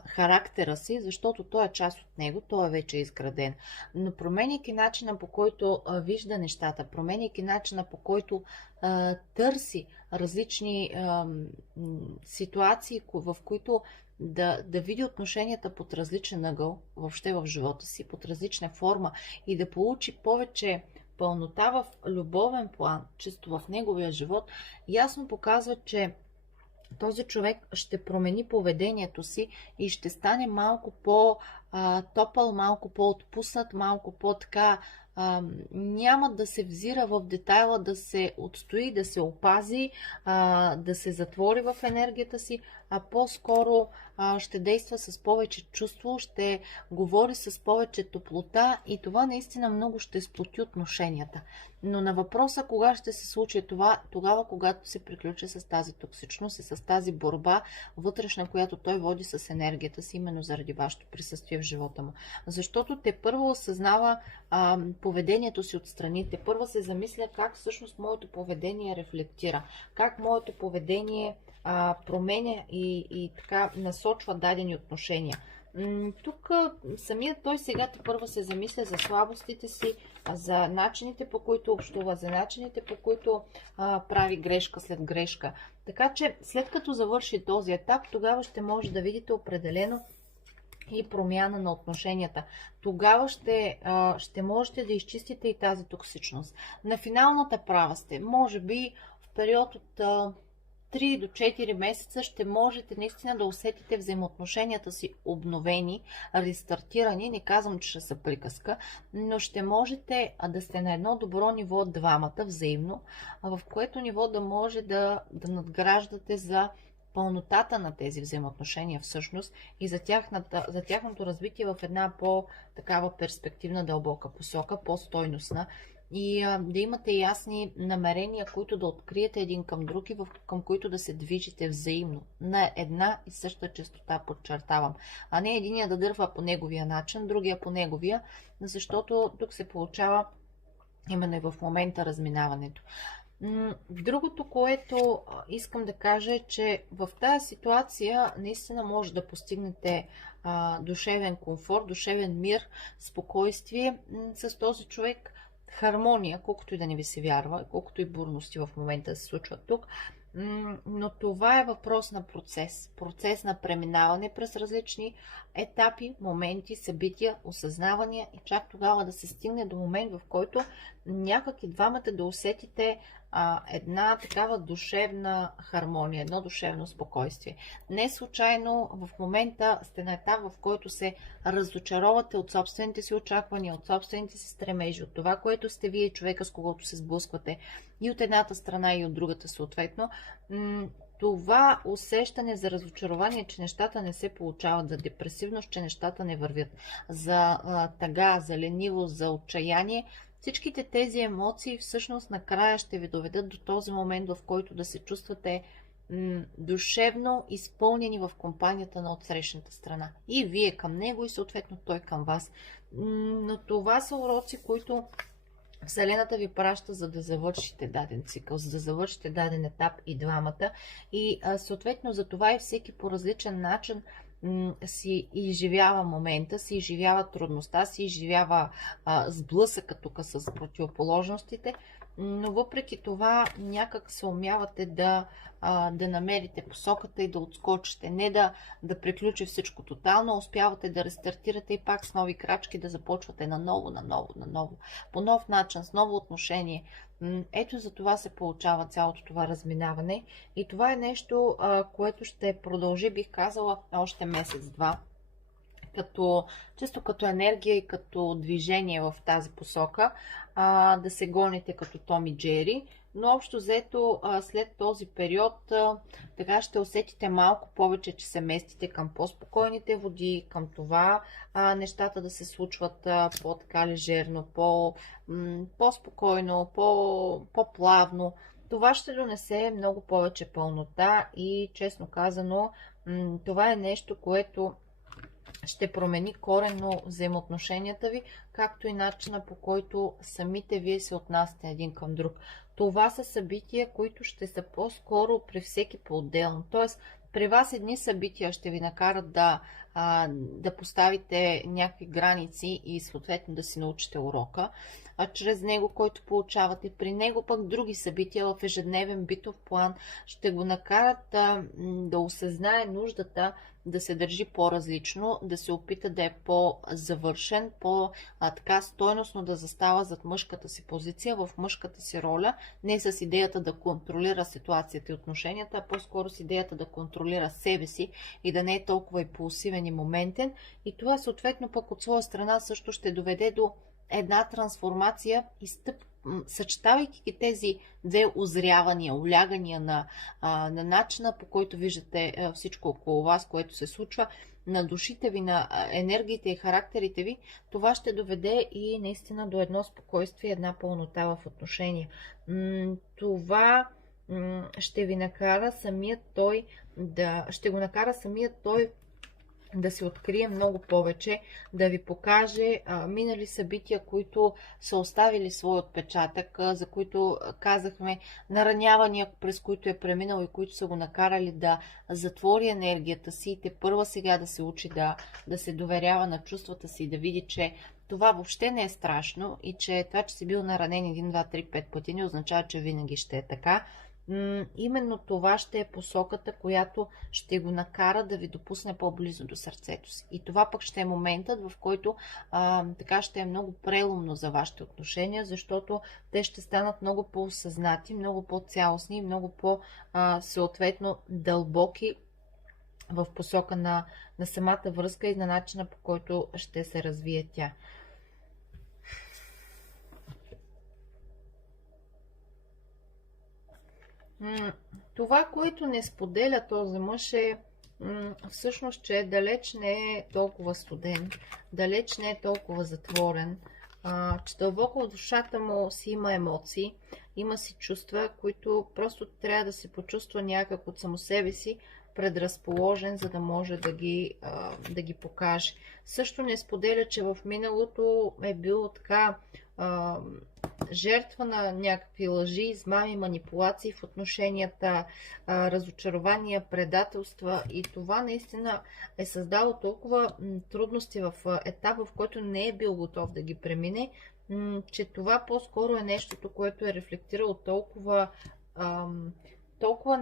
характера си, защото той е част от него, той е вече изграден. Но променяйки начина, по който вижда нещата, променяйки начина, по който търси различни ситуации, в които да види отношенията под различен ъгъл, въобще в живота си, под различна форма и да получи повече пълнота в любовен план, чисто в неговия живот, ясно показва, че този човек ще промени поведението си и ще стане малко по-топъл, малко по-отпуснат, малко по-така. Няма да се взира в детайла, да се отстои, да се опази, да се затвори в енергията си, а по-скоро ще действа с повече чувство, ще говори с повече топлота и това наистина много ще сплоти отношенията. Но на въпроса кога ще се случи това, тогава когато се приключи с тази токсичност и с тази борба вътрешна, която той води с енергията си, именно заради вашето присъствие в живота му. Защото те първо осъзнава поведението си отстрани, те първо се замисля как всъщност моето поведение рефлектира, как моето поведение променя и така насочва дадени отношения. Тук самият той сега първо се замисля за слабостите си, за начините, по които общува, за начините, по които прави грешка след грешка. Така че след като завърши този етап, тогава ще може да видите определено и промяна на отношенията. Тогава ще можете да изчистите и тази токсичност. На финалната права сте. Може би в период от 3 до 4 месеца ще можете наистина да усетите взаимоотношенията си обновени, рестартирани. Не казвам, че ще са приказка, но ще можете да сте на едно добро ниво двамата взаимно, в което ниво да може да надграждате за пълнотата на тези взаимоотношения всъщност и за тяхното развитие в една по-такава перспективна, дълбока посока, по-стойностна. И да имате ясни намерения, които да откриете един към друг и към които да се движите взаимно. На една и съща честота, подчертавам. А не единия да дърва по неговия начин, другия по неговия, защото тук се получава именно и в момента разминаването. Другото, което искам да кажа е, че в тази ситуация наистина може да постигнете душевен комфорт, душевен мир, спокойствие с този човек, хармония, колкото и да не ви се вярва, колкото и бурности в момента се случват тук, но това е въпрос на процес на преминаване през различни етапи, моменти, събития, осъзнавания и чак тогава да се стигне до момент, в който някак и двамата да усетите една такава душевна хармония, едно душевно спокойствие. Не случайно в момента сте на етап, в който се разочаровате от собствените си очаквания, от собствените си стремежи, от това, което сте вие, човека, с когото се сблъсквате и от едната страна и от другата съответно. Това усещане за разочарование, че нещата не се получават, за депресивност, че нещата не вървят, за тъга, за ленивост, за отчаяние, всичките тези емоции всъщност накрая ще ви доведат до този момент, в който да се чувствате душевно изпълнени в компанията на отсрещната страна. И вие към него и съответно той към вас. Но това са уроци, които Вселената ви праща, за да завършите даден цикъл, за да завършите даден етап и двамата. И съответно за това и всеки по различен начин си изживява момента, си изживява трудността, си изживява сблъсъка тук с противоположностите, но въпреки това някак се умявате да намерите посоката и да отскочите. Не да приключи всичко тотално, успявате да рестартирате и пак с нови крачки да започвате наново, по нов начин, с ново отношение. Ето за това се получава цялото това разминаване и това е нещо, което ще продължи, бих казала, още месец-два. Чисто като енергия и като движение в тази посока, да се гоните като Том и Джери, но общо взето след този период така ще усетите малко повече, че се местите към по-спокойните води, към това нещата да се случват по-така лежерно, по-спокойно, по-плавно. Това ще донесе много повече пълнота и честно казано, това е нещо, което ще промени коренно взаимоотношенията ви, както и начина, по който самите вие се отнасяте един към друг. Това са събития, които ще са по-скоро при всеки по-отделно. Тоест, при вас едни събития ще ви накарат да поставите някакви граници и съответно да си научите урока, чрез него, който получавате. При него пък други събития в ежедневен битов план ще го накарат да осъзнае нуждата да се държи по-различно, да се опита да е по-завършен, по-така стойностно да застава зад мъжката си позиция, в мъжката си роля, не с идеята да контролира ситуацията и отношенията, а по-скоро с идеята да контролира себе си и да не е толкова импулсивен и моментен. И това съответно пък от своя страна също ще доведе до една трансформация и съчетавайки тези две озрявания, улягания на начина, по който виждате всичко около вас, което се случва, на душите ви, на енергиите и характерите ви, това ще доведе и наистина до едно спокойствие, една пълнота в отношения. Това ще ви накара самият той да се открие много повече, да ви покаже минали събития, които са оставили свой отпечатък, за които казахме наранявания, през които е преминал и които са го накарали да затвори енергията си и тепърва сега да се учи да се доверява на чувствата си и да види, че това въобще не е страшно и че това, че си бил наранен 1, 2, 3, 5 пъти не означава, че винаги ще е така. Именно това ще е посоката, която ще го накара да ви допусне по-близо до сърцето си. И това пък ще е моментът, в който така ще е много преломно за вашите отношения, защото те ще станат много по-осъзнати, много по-цялостни, много по-съответно дълбоки в посока на самата връзка и на начина, по който ще се развие тя. Това, което не споделя този мъж е всъщност, че далеч не е толкова студен, далеч не е толкова затворен, че дълбоко в душата му си има емоции, има си чувства, които просто трябва да се почувства някак от само себе си предразположен, за да може да ги покаже. Също не споделя, че в миналото е бил така жертва на някакви лъжи, измами, манипулации в отношенията, разочарования, предателства, и това наистина е създало толкова трудности в етап, в който не е бил готов да ги премине, че това по-скоро е нещото, което е рефлектирало толкова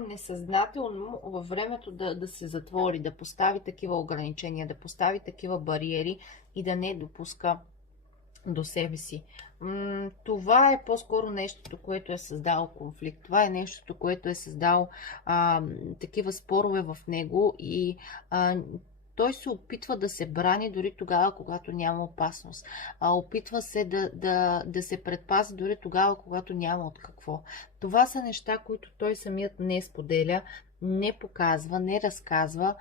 несъзнателно във времето да се затвори, да постави такива ограничения, да постави такива бариери и да не допуска до себе си. Това е по-скоро нещото, което е създало конфликт. Това е нещото, което е създало такива спорове в него и той се опитва да се брани дори тогава, когато няма опасност. Опитва се да се предпази дори тогава, когато няма от какво. Това са неща, които той самият не споделя, не показва, не разказва,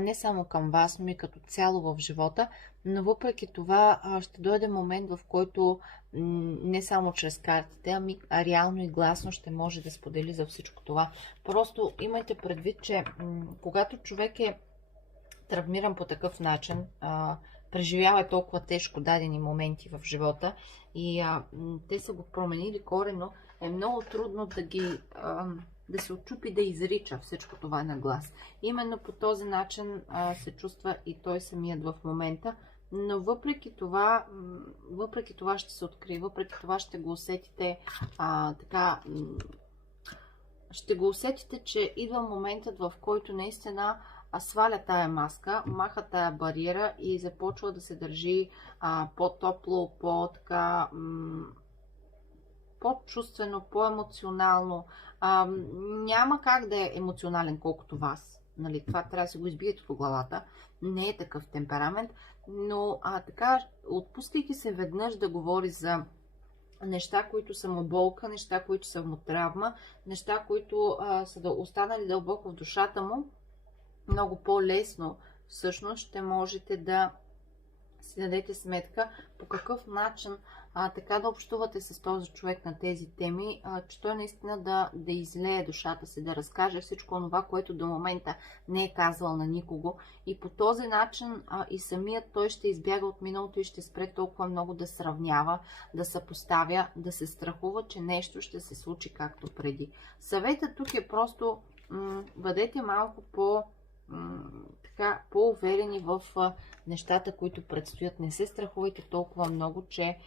не само към вас, но и като цяло в живота. Но въпреки това ще дойде момент, в който не само чрез картите, а реално и гласно ще може да сподели за всичко това. Просто имайте предвид, че когато човек е травмиран по такъв начин, преживява толкова тежко дадени моменти в живота и те са го променили коренно, е много трудно да се отчупи да изрича всичко това на глас. Именно по този начин се чувства и той самият в момента, но въпреки това ще се открие, въпреки това ще го усетите ще го усетите, че идва моментът, в който наистина сваля тая маска, маха тая бариера и започва да се държи по-топло, по-чувствено, по-емоционално. Няма как да е емоционален колкото вас. Нали? Това трябва да се го избиете в главата. Не е такъв темперамент, но така, отпускайки се веднъж да говори за неща, които са му болка, неща, които са му травма, неща, които са останали дълбоко в душата му, много по-лесно всъщност ще можете да си дадете сметка по какъв начин така да общувате с този човек на тези теми, че той наистина да излее душата си, да разкаже всичко това, което до момента не е казвал на никого. И по този начин и самият той ще избяга от миналото и ще спре толкова много да сравнява, да съпоставя, да се страхува, че нещо ще се случи както преди. Съветът тук е просто бъдете малко по-уверени в нещата, които предстоят. Не се страхувайте толкова много, че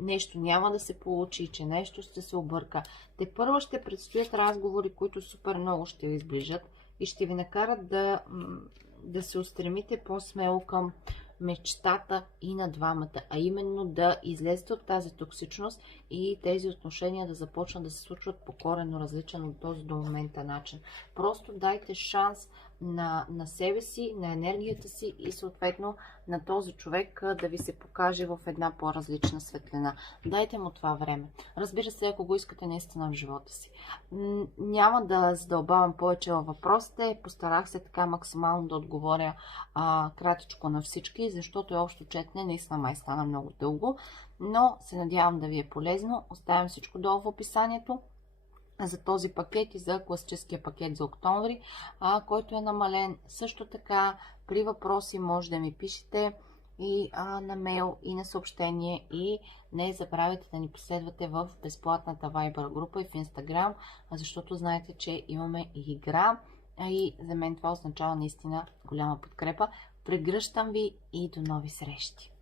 нещо няма да се получи, че нещо ще се обърка. Тепърва ще предстоят разговори, които супер много ще ви сближат и ще ви накарат да се устремите по-смело към мечтата и на двамата, а именно да излезете от тази токсичност и тези отношения да започнат да се случват по коренно различен от този до момента начин. Просто дайте шанс на себе си, на енергията си и съответно на този човек да ви се покаже в една по-различна светлина. Дайте му това време. Разбира се, ако го искате наистина в живота си. Няма да задълбавам повече във въпросите. Постарах се така максимално да отговоря кратичко на всички, защото общо четене наистина май стана много дълго, но се надявам да ви е полезно. Оставям всичко долу в описанието за този пакет и за класическия пакет за октомври, който е намален. Също така при въпроси може да ми пишете и на мейл, и на съобщение, и не забравяйте да ни последвате в безплатната Viber група и в Instagram, защото знаете, че имаме и игра, и за мен това означава наистина голяма подкрепа. Прегръщам ви и до нови срещи!